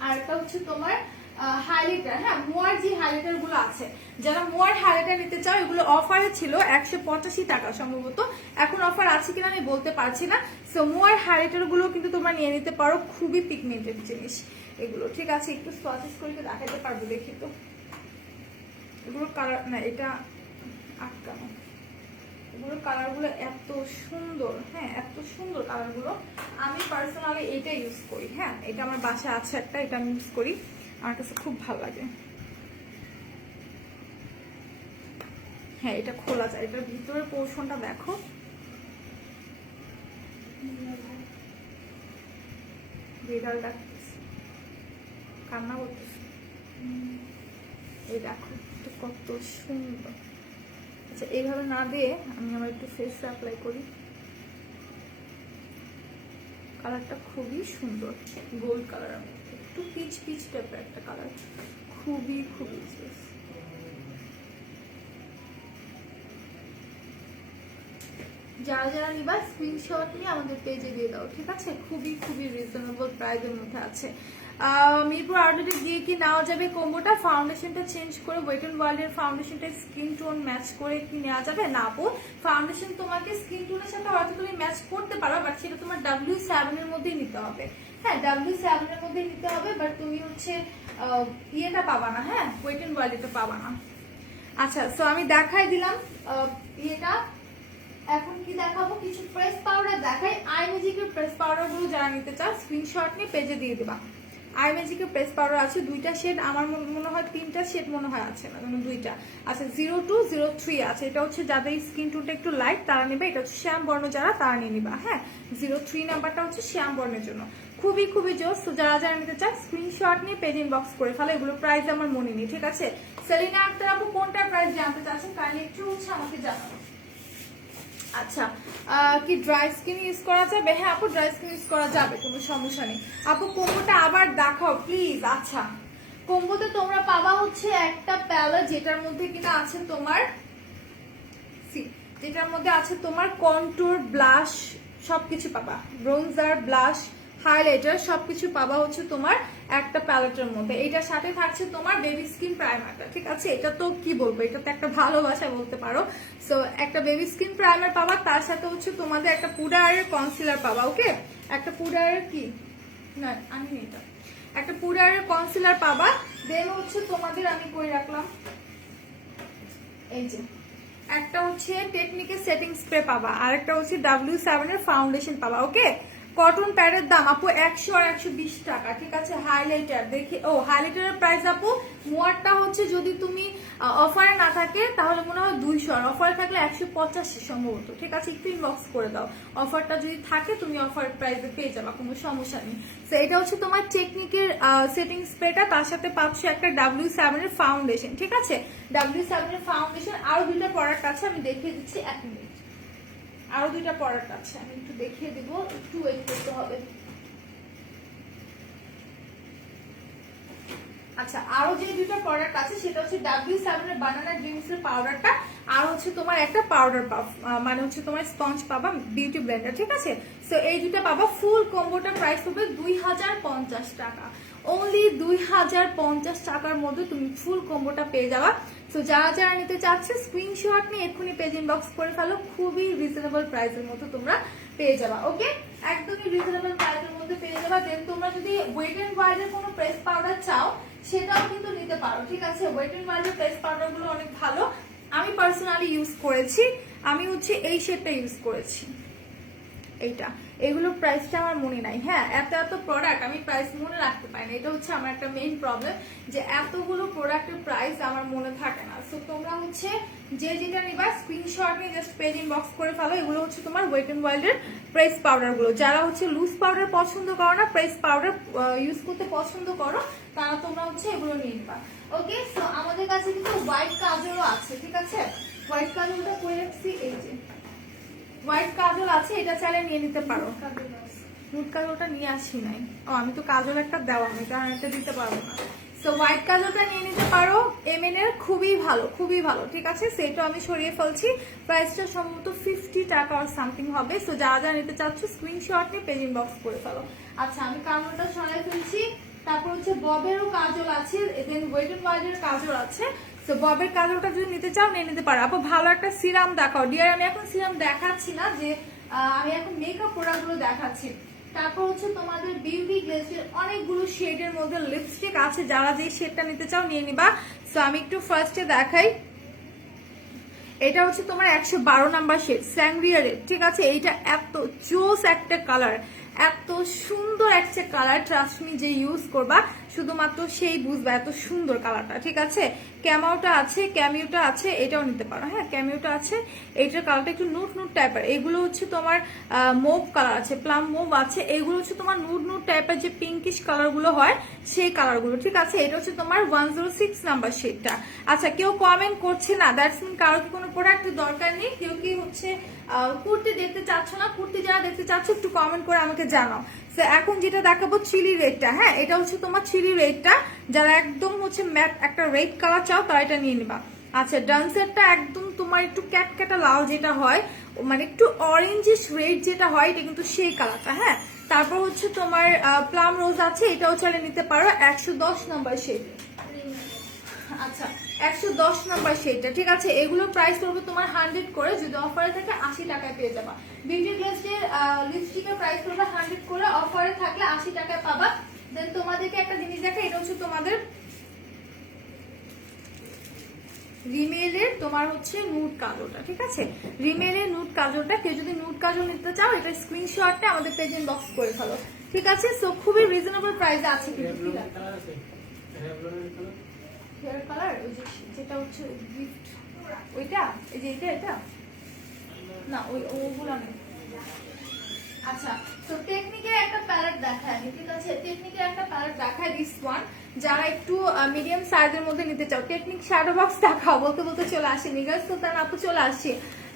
আরেকটা হচ্ছে তোমার হাইলাইটার, হ্যাঁ মোয়ার যে হাইলাইটার গুলো আছে, যারা মোয়ার হাইলাইটার নিতে চাও, এগুলো অফারে ছিল 185 টাকা সম্ভবত, এখন অফার আছে কিনা আমি বলতে পারছি না। সো মোয়ার হাইলাইটার গুলো কিন্তু তোমরা নিয়ে নিতে পারো, খুবই পিগমেন্টেড জিনিস এগুলো, ঠিক আছে? একটু সোয়াচেস করে দেখাতে পারবো, দেখি তো এগুলো কালার না, এটা আটকানো, এগুলো কালারগুলো এত সুন্দর, হ্যাঁ এত সুন্দর কালারগুলো। আমি পার্সোনালি এটা ইউজ করি, হ্যাঁ এটা আমার বাসায় আছে একটা, এটা আমি ইউজ করি, আমার কাছে খুব ভালো লাগে। হ্যাঁ এটা খোলা যায়, এটার ভিতরের পোর্শনটা দেখো, বিড়ালটা কান্না করতেছে, এই দেখো এটা কত সুন্দর। আচ্ছা এইভাবে না দিয়ে আমি আমার একটু ফেস অ্যাপ্লাই করি, কালারটা খুবই সুন্দর, গোল্ড কালার, একটু পিচ পিচ টাইপের একটা কালার, খুবই খুবই জোস। যারা যারা নিবা স্ক্রিনশট নিয়ে আমাদের পেজে দিয়ে দাও, ঠিক আছে? খুবই খুবই রিজনেবল প্রাইসের মধ্যে আছে। মিরপুর আউটলেটে গিয়ে কি নেওয়া যাবে কম্বোটা? ফাউন্ডেশনটা চেঞ্জ করে ওয়েট এন্ড ওয়াইল্ডের ফাউন্ডেশনটা স্কিন টোন ম্যাচ করে কি নেওয়া যাবে? না আপু, ফাউন্ডেশন তোমাকে স্কিন টোনের সাথে হয়তো তুমি ম্যাচ করতে পারো, বাট সেটা তোমার W7 এর মধ্যেই নিতে হবে। হ্যাঁ, W7 এর মধ্যে নিতে হবে, বাট তুমি হচ্ছে ইয়েটা পাবা না। হ্যাঁ, ওয়েট এন্ড ওয়াইল্ডটা পাবা না। আচ্ছা, সো আমি দেখাই দিলাম ইয়েটা। এখন কি দেখাবো? কিছু প্রেস পাউডার দেখাই। আই ম্যাজিকের প্রেস পাউডার গুলো যারা নিতে চাও স্ক্রিনশট নিয়ে পেজে দিয়ে দেবা। আই ম্যাজিকের প্রেস পাউডার আছে দুইটা শেড, আমার মনে হয় তিনটা শেড মনে হয় আছে, না দুইটা। আচ্ছা, 0203 আছে। এটা হচ্ছে যাদের স্কিন টোনটা একটু লাইট তারা নেবে, এটা হচ্ছে শ্যাম বর্ণ যারা তারা নিয়ে নিবা। হ্যাঁ, 03 নাম্বারটা হচ্ছে শ্যাম বর্ণের জন্য। খুবই খুবই জোস। তো যারা যারা নিতে চান স্ক্রিনশট নিয়ে পেজ ইনবক্স করে ফেলো। এগুলো প্রাইস আমার মনে নেই, ঠিক আছে? সেলিনা আক্তার আপু কোনটা প্রাইস জানতে চাচ্ছেন কাইন্ডলি একটু হচ্ছে আমাকে জানাবো। আচ্ছা, কি ড্রাই স্কিন ইউজ করা যাবে? হ্যাঁ আপু, ড্রাই স্কিন ইউজ করা যাবে, কোনো সমস্যা নেই। আপু কম্বোটা আবার দেখাও প্লিজ। আচ্ছা, কম্বোতে তোমরা পাবা হচ্ছে একটা প্যালেট যেটার মধ্যে কিনা আছে তোমার কন্টুর, ব্লাশ সবকিছু পাবা, ব্রোনজার, ব্লাশ, হাইলাইটার সবকিছু পাবা হচ্ছে তোমার একটা প্যালেটের মধ্যে। এটার সাথে থাকছে তোমার বেবি স্কিন প্রাইমারটা, ঠিক আছে? এটা তো কি বলবো, এটা তো একটা ভালোবাসা বলতে পারো। সো একটা বেবি স্কিন প্রাইমার পাবা, তার সাথে হচ্ছে তোমাদের একটা পুডারের কনসিলার পাবা। ওকে, একটা পুডারের কি না আমি এটা একটা পুডারের কনসিলার পাবা। দেন হচ্ছে তোমাদের আমি কই রাখলাম, এই যে একটা হচ্ছে টেকনিকের সেটিং স্প্রে পাবা, আর একটা হচ্ছে W7 এর ফাউন্ডেশন পাবা। ওকে, কটন প্যাডের দাম আপু 100 আর 120 টাকা, ঠিক আছে? হাইলাইটার দেখি, ও হাইলাইটারের প্রাইস আপু মোয়ারটা হচ্ছে যদি তুমি অফারে না থাকে তাহলে মনে হয় 200, আর অফারে থাকলে 185 সম্ভবত, ঠিক আছে? একটু ইনবক্স করে দাও। অফারটা যদি থাকে তুমি অফার প্রাইসে পেয়ে যাবা, কোনো সমস্যা নেই। তো এটা হচ্ছে তোমার টেকনিকের সেটিং স্প্রেটা, তার সাথে পাচ্ছ একটা W7 এর ফাউন্ডেশন, ঠিক আছে? W7 এর ফাউন্ডেশন। আরো দুইটা প্রোডাক্ট আছে, আমি দেখিয়ে দিচ্ছি, 1 মিনিট। আরো দুইটা প্রোডাক্ট আছে, আমি একটু দেখিয়ে দিব, একটু ওয়েট করতে হবে। আচ্ছা, আরো যে দুইটা প্রোডাক্ট আছে সেটা হচ্ছে W7 এর বানানা ড্রিমস এর পাউডারটা, আর হচ্ছে তোমার একটা পাউডার পাফ, মানে হচ্ছে তোমার স্পঞ্জ পাবা, বিউটি ব্লেন্ডার, ঠিক আছে? সো এই দুইটা পাবা। ফুল কম্বোটার প্রাইস হবে 2050 টাকা। অনলি 2050 টাকার মধ্যে তুমি ফুল কম্বোটা পেয়ে যাবা। তো যারা যারা নিতে চাচ্ছে স্ক্রিনশট নিয়ে এক্ষুনি পেজ ইনবক্স করে ফেলো। খুবই রিজনেবল প্রাইসের মধ্যে তোমরা পেয়ে যাবা। ওকে, একদমই রিজনেবল প্রাইসের মধ্যে পেয়ে যাবা। দেন তোমরা যদি ওয়েট এন্ড ওয়াইল্ডের কোনো প্রেস পাউডার চাও সেটাও কিন্তু নিতে পারো, ঠিক আছে? ওয়েট এন্ড ওয়াইল্ডের প্রেস পাউডার গুলো অনেক ভালো, আমি পার্সোনালি ইউজ করেছি। আমি হচ্ছে এই শেডটা ইউজ করেছি, এইটা। এগুলোর প্রাইসটা আমার মনে নাই। হ্যাঁ, এত এত প্রোডাক্ট আমি প্রাইস মনে রাখতে পারি না, এটা হচ্ছে আমার একটা মেইন প্রবলেম, যে এতগুলো প্রোডাক্টের প্রাইস আমার মনে থাকে না। সো তোমরা হচ্ছে যে যেটা নিবা স্ক্রিনশট নিয়ে জাস্ট পেজ ইনবক্স করে ফেলো। এগুলো হচ্ছে তোমার ওয়েট এন্ড ওয়াইল্ডের প্রেস পাউডার গুলো। যারা হচ্ছে লুজ পাউডার পছন্দ করো না, প্রেস পাউডার ইউজ করতে পছন্দ করো, তারা তোমরা হচ্ছে এগুলো নিয়ে নিবা। ওকে, সো আমাদের কাছে কিন্তু হোয়াইট কাজলও আছে, ঠিক আছে? হোয়াইট কাজলটা করে রাখছি, এই যে হোয়াইট কাজল আছে, এটা চাইলে নিয়ে নিতে পারো। নুট কাজলটা নিয়ে আসি নাই, ও আমি তো কাজল একটা দেওয়া, আমি কারণ একটা দিতে পারবো না। সো হোয়াইট কাজলটা নিয়ে নিতে পারো, MN এর খুবই ভালো, খুবই ভালো, ঠিক আছে? সেটা আমি সরিয়ে ফেলছি, প্রাইসটা সম্ভবত 50 টাকা আর সামথিং হবে। সো যারা যারা নিতে চাচ্ছ স্ক্রিনশট নিয়ে পেজ ইনবক্স করে ফেলো। আচ্ছা, আমি কাজলটা সরাই ফেলছি। তারপর হচ্ছে ববেরও কাজল আছে, দেন ওয়েট এন্ড ওয়াইল্ডের কাজল আছে। তো ববের কাজলটা যদি নিতে চাও নিয়ে নিতে পারো। আপু ভালো একটা সিরাম দেখাও। ডিয়ার আমি এখন সিরাম দেখাচ্ছি না, যে আমি এখন মেকআপ প্রোডাক্ট গুলো দেখাচ্ছি। তারপর হচ্ছে তোমাদের বিউটি গ্লেজের অনেকগুলো শেডের মধ্যে লিপস্টিক আছে, যারা যে শেডটা নিতে চাও নিয়ে নিবা। সো আমি একটু ফার্স্টে দেখাই, এটা হচ্ছে তোমার 112 নাম্বার শেড, স্যাংরিয়া রেড, ঠিক আছে? এইটা এত জোস একটা কালার, এত সুন্দর একটা কালার, ট্রাস্ট মি, যে ইউজ করবা শুধুমাত্র সেই বুঝবা এত সুন্দর কালারটা, ঠিক আছে? ক্যামিউটা আছে, এটাও নিতে পারো। হ্যাঁ, ক্যামিউটা আছে, এইটার কালারটা একটু নুট নুট টাইপের। এগুলো হচ্ছে তোমার মুভ কালার আছে, প্লাম মুভ আছে, এগুলো হচ্ছে তোমার নুট নুট টাইপের যে পিঙ্কিশ কালার গুলো হয় সেই কালার গুলো, ঠিক আছে? এটা হচ্ছে তোমার 106 নাম্বার শেডটা। আচ্ছা, কেউ কমেন্ট করছে না, দ্যাটস মিন কারো কি কোনো প্রোডাক্ট দরকার নেই। কেউ কি হচ্ছে কুর্তি দেখতে চাচ্ছ না? কুর্তি যারা দেখতে চাচ্ছ একটু কমেন্ট করে আমাকে জানাও। এখন যেটা দেখাবো চিলি রেডটা। হ্যাঁ, এটা হচ্ছে তোমার চিলি রেডটা, যারা একদম হচ্ছে ম্যাট একটা রেড কালার চাও তারা এটা নিয়ে নিবা। আচ্ছা, ডান্সারটা একদম তোমার একটু ক্যাটক্যাটা লাল যেটা হয়, মানে একটু অরেঞ্জিশ রেড যেটা হয়, এটা কিন্তু সেই কালারটা। হ্যাঁ, তারপর হচ্ছে তোমার প্লাম রোজ আছে, এটাও চাইলে নিতে পারো 110 নাম্বার শেড। আচ্ছা 110 নাম্বার শেডটা, ঠিক আছে। এগুলোর প্রাইস পড়বে তোমার 100 করে, যদি অফারে থাকে 80 টাকায় পেয়ে যাবা। বিউটি গ্লেজের লিপস্টিকের প্রাইস পড়বে 100 করে, অফারে থাকলে 80 টাকায় পাবা। দেন তোমাদেরকে একটা জিনিস দেখা, এটা হচ্ছে তোমাদের রিমেলের তোমার হচ্ছে নুড কাজলটা, ঠিক আছে। রিমেলের নুড কাজলটা, কেউ যদি নুড কাজল নিতে চাও এটা স্ক্রিনশটটা আমাদের পেজে ইনবক্স করে ফেলো, ঠিক আছে। সো খুবই রিজনেবল প্রাইসে আছে কিন্তু। হেয়ার কালার ওই যেটা হচ্ছে গিফট, ওইটা এই যে এটা না, ওগুলো নেই। আচ্ছা তো টেকনিকের একটা প্যালেট দেখায় আমি, ঠিক আছে। টেকনিকের একটা প্যালেট দেখায়, দিস ওয়ান। যারা একটু মিডিয়াম সাইজের মধ্যে নিতে চাও, টেকনিক শ্যাডো বক্স দেখাও, বলতে বলতে চলে আসে নিগার সুলতান আপু, চলে আসছে।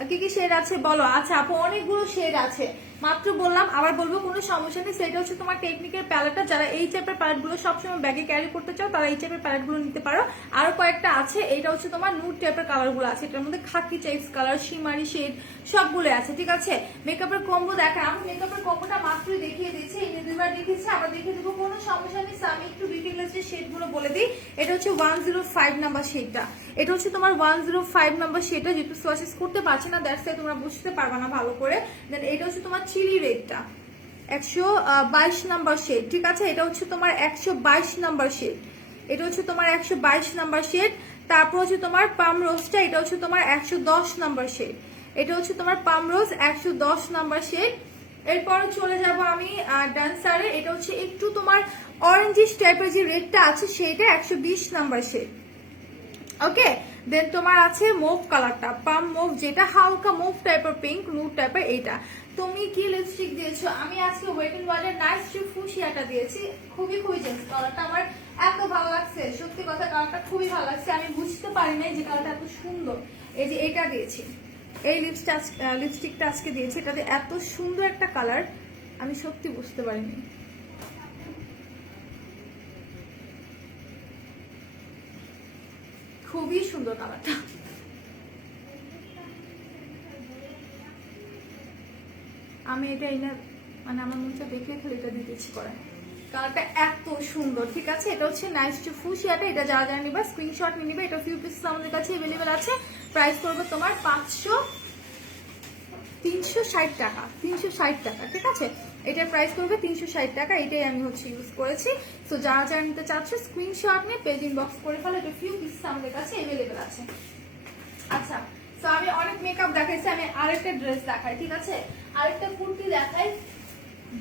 কি কি শেড আছে বলো? আচ্ছা আপু অনেকগুলো শেড আছে, মাত্র বললাম, আবার বলবো, কোনো সমস্যা নেই। সেটা হচ্ছে তোমার টেকনিকের প্যালেটটা, যারা এই টাইপের প্যালেটগুলো সবসময় ব্যাগে ক্যারি করতে চাও তারা এই টাইপের প্যালেটগুলো নিতে পারো। আরো কয়েকটা আছে, এটা হচ্ছে তোমার নুড টাইপের কালারগুলো আছে, এটার মধ্যে খাকি টাইপস কালার, শিমারি শেড সবগুলো আছে, ঠিক আছে। মেকআপের কম্বো দেখা, আমি মেকআপের কম্বোটা মাত্রই দেখিয়ে দিচ্ছি, এই দুইবার দেখিয়েছি, আবার দেখিয়ে দেবো, কোনো সমস্যা নেই। আমি একটু বিউটি গ্লেজের শেডগুলো বলে দিই। এটা হচ্ছে 105 নাম্বার শেডটা, এটা হচ্ছে তোমার 105 নাম্বার শেডটা, যেহেতু সোয়াসেস করতে পারছে না দ্যাটস ওয়াই তোমরা বুঝতে পারবে না ভালো করে। দেন এটা হচ্ছে তোমার চিলি রেডটা 122 নাম্বার শেড, ঠিক আছে। এটা হচ্ছে তোমার 122 নাম্বার শেড, এটা হচ্ছে তোমার 122 নাম্বার শেড। তারপর হচ্ছে তোমার পাম রোজটা, এটা হচ্ছে তোমার 110 নাম্বার শেড, এটা হচ্ছে তোমার পাম রোজ 110 নাম্বার শেড। এরপর চলে যাব আমি ডান্সারে, এটা হচ্ছে একটু তোমার অরেঞ্জিশ টাইপের যে রেডটা আছে সেইটা 120 নাম্বার শেড, ওকে। দেন তোমার আছে মুভ কালারটা, পাম মুভ, যেটা হালকা মুভ টাইপের পিঙ্ক নুড টাইপের। এইটা তুমি কি লিপস্টিক দিয়েছো? আমি আজকে ওয়েট এন্ড ওয়াইল্ডের নাইস ফুশিয়াটা দিয়েছি, খুবই জেন্স। কালারটা আমার এত ভালো লাগছে, সত্যি কথা কালারটা খুবই ভালো লাগছে, আমি বুঝতে পারি নাই যে কালারটা এত সুন্দর। এই যে এটা দিয়েছি, এই লিপস্টিকটা আজকে দিয়েছি, এটাতে এত সুন্দর একটা কালার আমি সত্যি বুঝতে পারিনি। খুবই সুন্দর কালারটা, আমি এটা মানে আমার মনটা দেখে খালি এটা দিতেছি করে, কালারটা এত সুন্দর, ঠিক আছে। এটা হচ্ছে নাইস টু ফুশিয়াটা, এটা যারা যারা নিবা স্ক্রিনশট নিয়ে নিবে, এটা ফিউ পিসেস আমাদের কাছে अवेलेबल আছে। প্রাইস পড়বে তোমার 360 টাকা, 360 টাকা, ঠিক আছে। এটার প্রাইস পড়বে 360 টাকা, এটাই আমি হচ্ছে ইউজ করেছি। সো যারা যারা নিতে চাচ্ছ স্ক্রিনশট নিয়ে পেজ ইনবক্স করে ফেলো, এটা ফিউ পিসেস আমাদের কাছে अवेलेबल আছে। আচ্ছা তো আমি অনেক মেকআপ দেখাইছি, আমি আরেকটা ড্রেস দেখাই, ঠিক আছে। আরেকটা কুর্তি দেখাই,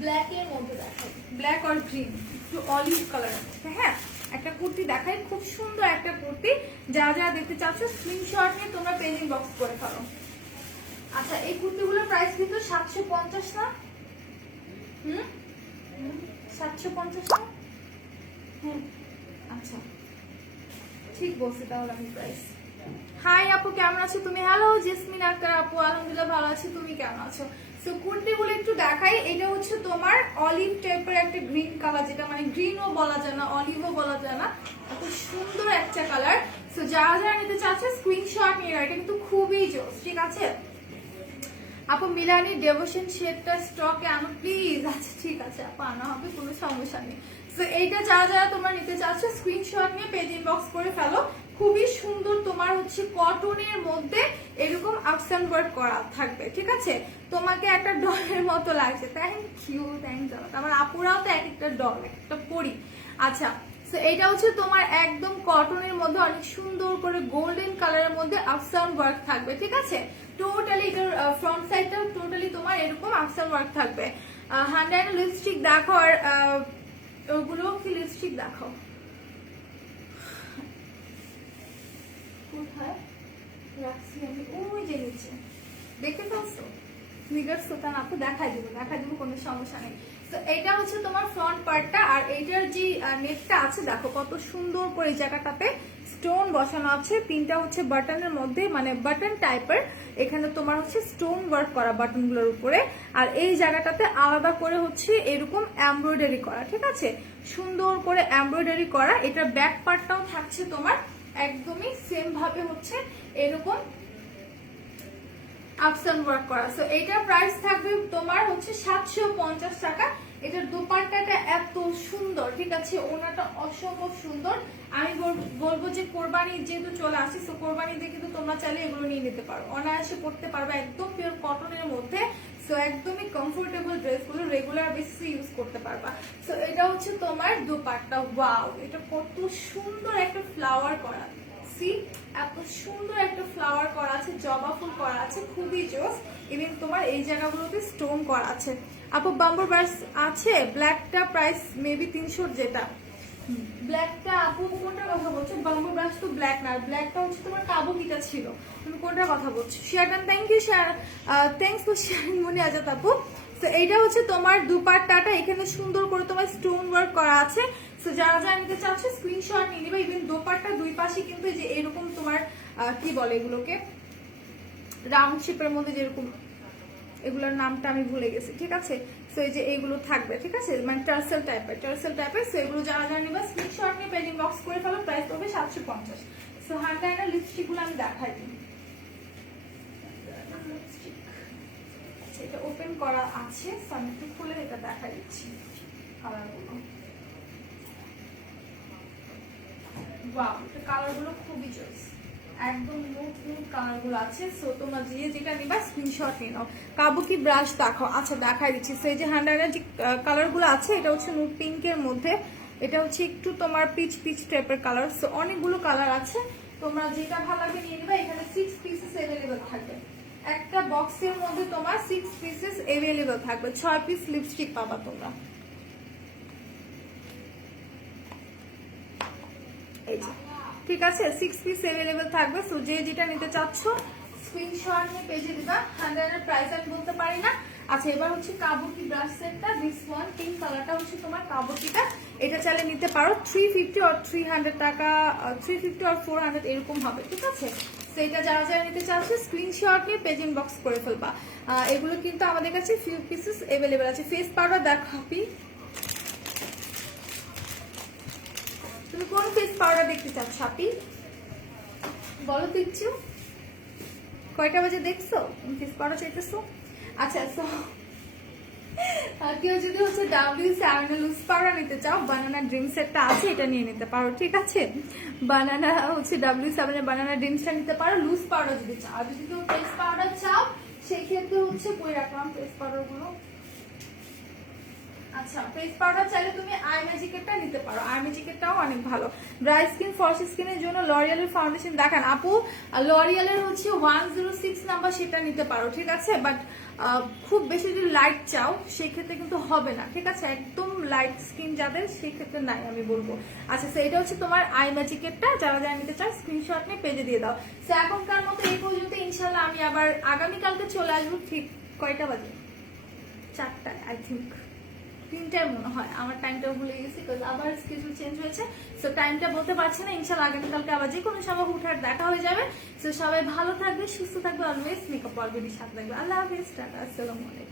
ব্ল্যাক এর মধ্যে দেখাই, ব্ল্যাক আর গ্রিন, একটু অলিভ কালার, হ্যাঁ। একটা কুর্তি দেখাই, খুব সুন্দর একটা কুর্তি, যারা যারা দেখতে চাচ্ছ স্ক্রিনশট নিয়ে তোমরা পেজ ইনবক্স করে ফেলো। আচ্ছা এই কুর্তিগুলোর প্রাইস কিন্তু 750 না, 750 না, আচ্ছা ঠিক বলছি তাহলে আমি প্রাইস। হাই আপু কেমন আছো তুমি? হ্যালো জেসমিন আক্তার আপু, আলহামদুলিল্লাহ ভালো আছি, তুমি কেমন আছো? সো কুর্তিগুলো একটু দেখাই, এটা হচ্ছে তোমার অলিভ টাইপের একটা গ্রিন কালার, যেটা মানে গ্রিনও বলা যায় না অলিভও বলা যায় না, এত সুন্দর একটা কালার। সো যারা যারা নিতে চাচ্ছে স্ক্রিনশট নিয়ে নাও, এটা কিন্তু খুবই জোস, ঠিক আছে। আপু মিলানি ডেভোশন শেডটা স্টকে আনো প্লিজ। আচ্ছা ঠিক আছে আপু, আনা হবে, কোনো সমস্যা নেই। তো এইটা যারা যারা তোমরা নিতে চাচ্ছ স্ক্রিনশট নিয়ে পেজ ইনবক্স করে ফেলো। খুবই সুন্দর, তোমার হচ্ছে কটনের মধ্যে এরকম আপস এন্ড ওয়ার্ক করা থাকবে, ঠিক আছে। তোমাকে একটা ডলের মতো লাগছে, থ্যাংক ইউ, থ্যাংক ইউ। আমার আপুরাও তো এক একটা ডল, একটা পরি। আচ্ছা তো এটা হচ্ছে তোমার একদম কটনের মধ্যে অনেক সুন্দর করে গোল্ডেন কালারের মধ্যে আপস এন্ড ওয়ার্ক থাকবে, ঠিক আছে। টোটালি এটার ফ্রন্ট সাইডটা টোটালি তোমার এরকম আপস এন্ড ওয়ার্ক থাকবে। হ্যান্ড লিপস্টিক দেখো, আর ওগুলো কি লিপস্টিক দেখো কোথায় রাখছি আমি, ওই যে নিচে দেখে ফেলছো নিগার সুলতান আপু, দেখাই দিব, কোনো সমস্যা নেই। তো এটা হচ্ছে তোমার ফ্রন্ট পার্টটা, আর এইটার যে নেটটা আছে দেখো কত সুন্দর করে জায়গাটাতে স্টোন বসানো আছে, তিনটা হচ্ছে বাটনের মধ্যে, মানে বাটন টাইপের, এখানে তোমার হচ্ছে স্টোন ওয়ার্ক করা বাটনগুলোর উপরে, আর এই জায়গাটাতে আলাদা করে হচ্ছে এরকম এমব্রয়ডারি করা, ঠিক আছে, সুন্দর করে এমব্রয়ডারি করা। এটার ব্যাক পার্টটাও থাকছে তোমার একদমই সেম ভাবে হচ্ছে এরকম আপস এন্ড ওয়ার্ক করা। সো এটার প্রাইস থাকবে তোমার হচ্ছে 750 টাকা, এটার দোপাট্টাটা এত সুন্দর, ঠিক আছে, ওনাটা অসম্ভব সুন্দর। আমি বলবো যে কোরবানি যেহেতু চলে আসছে, তো কোরবানিতে কিন্তু তোমরা চাইলে এগুলো নিয়ে নিতে পারো, অনায়াসে পড়তে পারবে, একদম পিওর কটনের মধ্যে। সো একদমই কমফোর্টেবল ড্রেসগুলো রেগুলার বেসিসে ইউজ করতে পারবা। সো এটা হচ্ছে তোমার দোপাট্টা। ওয়াও, এটা কত সুন্দর একটা ফ্লাওয়ার করা, সি এত সুন্দর একটা ফ্লাওয়ার করা আছে, জবা ফুল করা আছে, খুবই জোস। ইভেন তোমার এই জায়গাগুলোতে স্টোন করা আছে। আপু বাম্বর ব্রাশ আছে, ব্ল্যাকটা প্রাইস মেবি 300, যেটা ব্ল্যাকটা আপু কোনটার কথা বলছো? বাম্বর ব্রাশ তো ব্ল্যাক না, ব্ল্যাকটা হচ্ছে তোমার কাবুকিটা ছিল, তুমি কোনটার কথা বলছো? Share done, thank you share, thanks for sharing Moni Azad আপু। তো এইটা হচ্ছে তোমার দুপাট্টাটা, এখানে সুন্দর করে তোমার স্টোন ওয়ার্ক করা আছে। তো যারা যারা নিতে চাচ্ছ স্ক্রিনশট নিয়ে নিবে। ইভেন দোপাট্টা দুই পাশে কিন্তু এই যে এরকম তোমার কি বলে এগুলোকে, রাউন্ড শেপের মধ্যে যেরকম, এগুলোর নামটা আমি ভুলে গেছি, ঠিক আছে। সো এই যে এইগুলো থাকবে, ঠিক আছে, মানে টার্সেল টাইপের। সো এগুলো যারা যারা নিবে স্ক্রিনশট নিয়ে পেজ ইনবক্স করে ফেলো, প্রাইস পড়বে 750। সো হ্যান্ড লাইনার লিপস্টিকগুলো আমি দেখাই দিই। আচ্ছা, এটা ওপেন করা আছে, সো আমি একটু খুলে এটা দেখাই দিচ্ছি কালারগুলো। ওয়াও, এটা কালারগুলো খুবই জোস, একদম নিউড কালারগুলো আছে। সো তোমরা যে যেটা নিবা স্ক্রিনশট নিয়ে নাও। কাবুকি ব্রাশ দেখাও, আচ্ছা দেখাই দিচ্ছি। সো এই যে হ্যান্ডলাইনার যে কালারগুলো আছে, এটা হচ্ছে নুড পিঙ্কের মধ্যে, এটা হচ্ছে একটু তোমার পিচ পিচ টাইপের কালার। সো অনেকগুলো কালার আছে, তোমরা যেটা ভালো লাগে নিয়ে নিবা। এখানে 6 পিসেস অ্যাভেলেবল থাকবে, একটা বক্সের মধ্যে তোমার 6 পিসেস অ্যাভেলেবল থাকবে, 6 পিস লিপস্টিক পাবা তোমরা। এই যে, ঠিক আছে, 6 পিস অ্যাভেলেবল থাকবে। সো যে যেটা নিতে চাচ্ছ স্ক্রিনশট নিয়ে পেজে দিবা। 100 প্রাইস আমি বলতে পারি না। আচ্ছা, এবার হচ্ছে কাবুকি ব্রাশ সেটটা, দিস ওয়ান পিঙ্ক কালারটা হচ্ছে তোমার কাবুকিটা, এটা চাইলে নিতে পারো। 350 আর 300 টাকা, 350 আর 400 এরকম হবে, ঠিক আছে। তো এটা যারা যারা নিতে চাচ্ছ স্ক্রিনশট নিয়ে পেজ ইনবক্স করে ফেলবা। এগুলো কিন্তু আমাদের কাছে ফিউ পিসেস অ্যাভেলেবল আছে। ফেস পাউডার দেখাবি, তুমি কোন ফেস পাউডার দেখতে চাচ্ছ আপি বলো তো ইচ্ছু? কয়টা বাজে দেখছো ফেস পাউডার চাইতেছো? আচ্ছা, সো কেউ যদি হচ্ছে W7 লুজ পাউডার নিতে চাও, বানানা ড্রিম সেটটা আছে, এটা নিয়ে নিতে পারো, ঠিক আছে। বানানা হচ্ছে W7 এর বানানা ড্রিমসটা নিতে পারো লুজ পাউডার যদি চাও। আর যদি কেউ ফেস পাউডার চাও, সেক্ষেত্রে হচ্ছে কই রাখলাম ফেস পাউডার গুলো। আচ্ছা, ফেস পাউডার চাইলে তুমি আই ম্যাজিকেরটা নিতে পারো, আই ম্যাজিকেরটাও অনেক ভালো। ড্রাই স্কিন ফর্সি স্কিনের জন্য লরিয়ালের ফাউন্ডেশন দেখান আপু, লরিয়ালের হচ্ছে 106 নাম্বার, সেটা নিতে পারো, ঠিক আছে। বাট খুব বেশি যদি লাইট চাও সেক্ষেত্রে কিন্তু হবে না, ঠিক আছে, একদম লাইট স্কিন যাদের সেক্ষেত্রে নাই আমি বলবো। আচ্ছা, তো এটা হচ্ছে তোমার আই ম্যাজিকেরটা, যারা যারা নিতে চাও স্ক্রিনশট নিয়ে পেজে দিয়ে দাও। তো এখনকার মতো এই পর্যন্ত, ইনশাল্লাহ আমি আবার আগামীকালকে চলে আসবো। ঠিক কয়টা বাজে? 4টায় আই থিঙ্ক, 3টায় মনে হয়, আমার টাইমটা ভুলে গেছি, আবার স্কেজুল চেঞ্জ হয়েছে। সো টাইমটা বলতে পারছি না, ইনশাল্লাহ আগামীকালকে আবার যে কোনো সময় হুটহাট দেখা হয়ে যাবে। সো সবাই ভালো থাকবে, সুস্থ থাকবে, অলওয়েজ মেকআপ অলরেডি সাথে থাকবে। আল্লাহ হাফেজ, টাটা, আসসালামু আলাইকুম।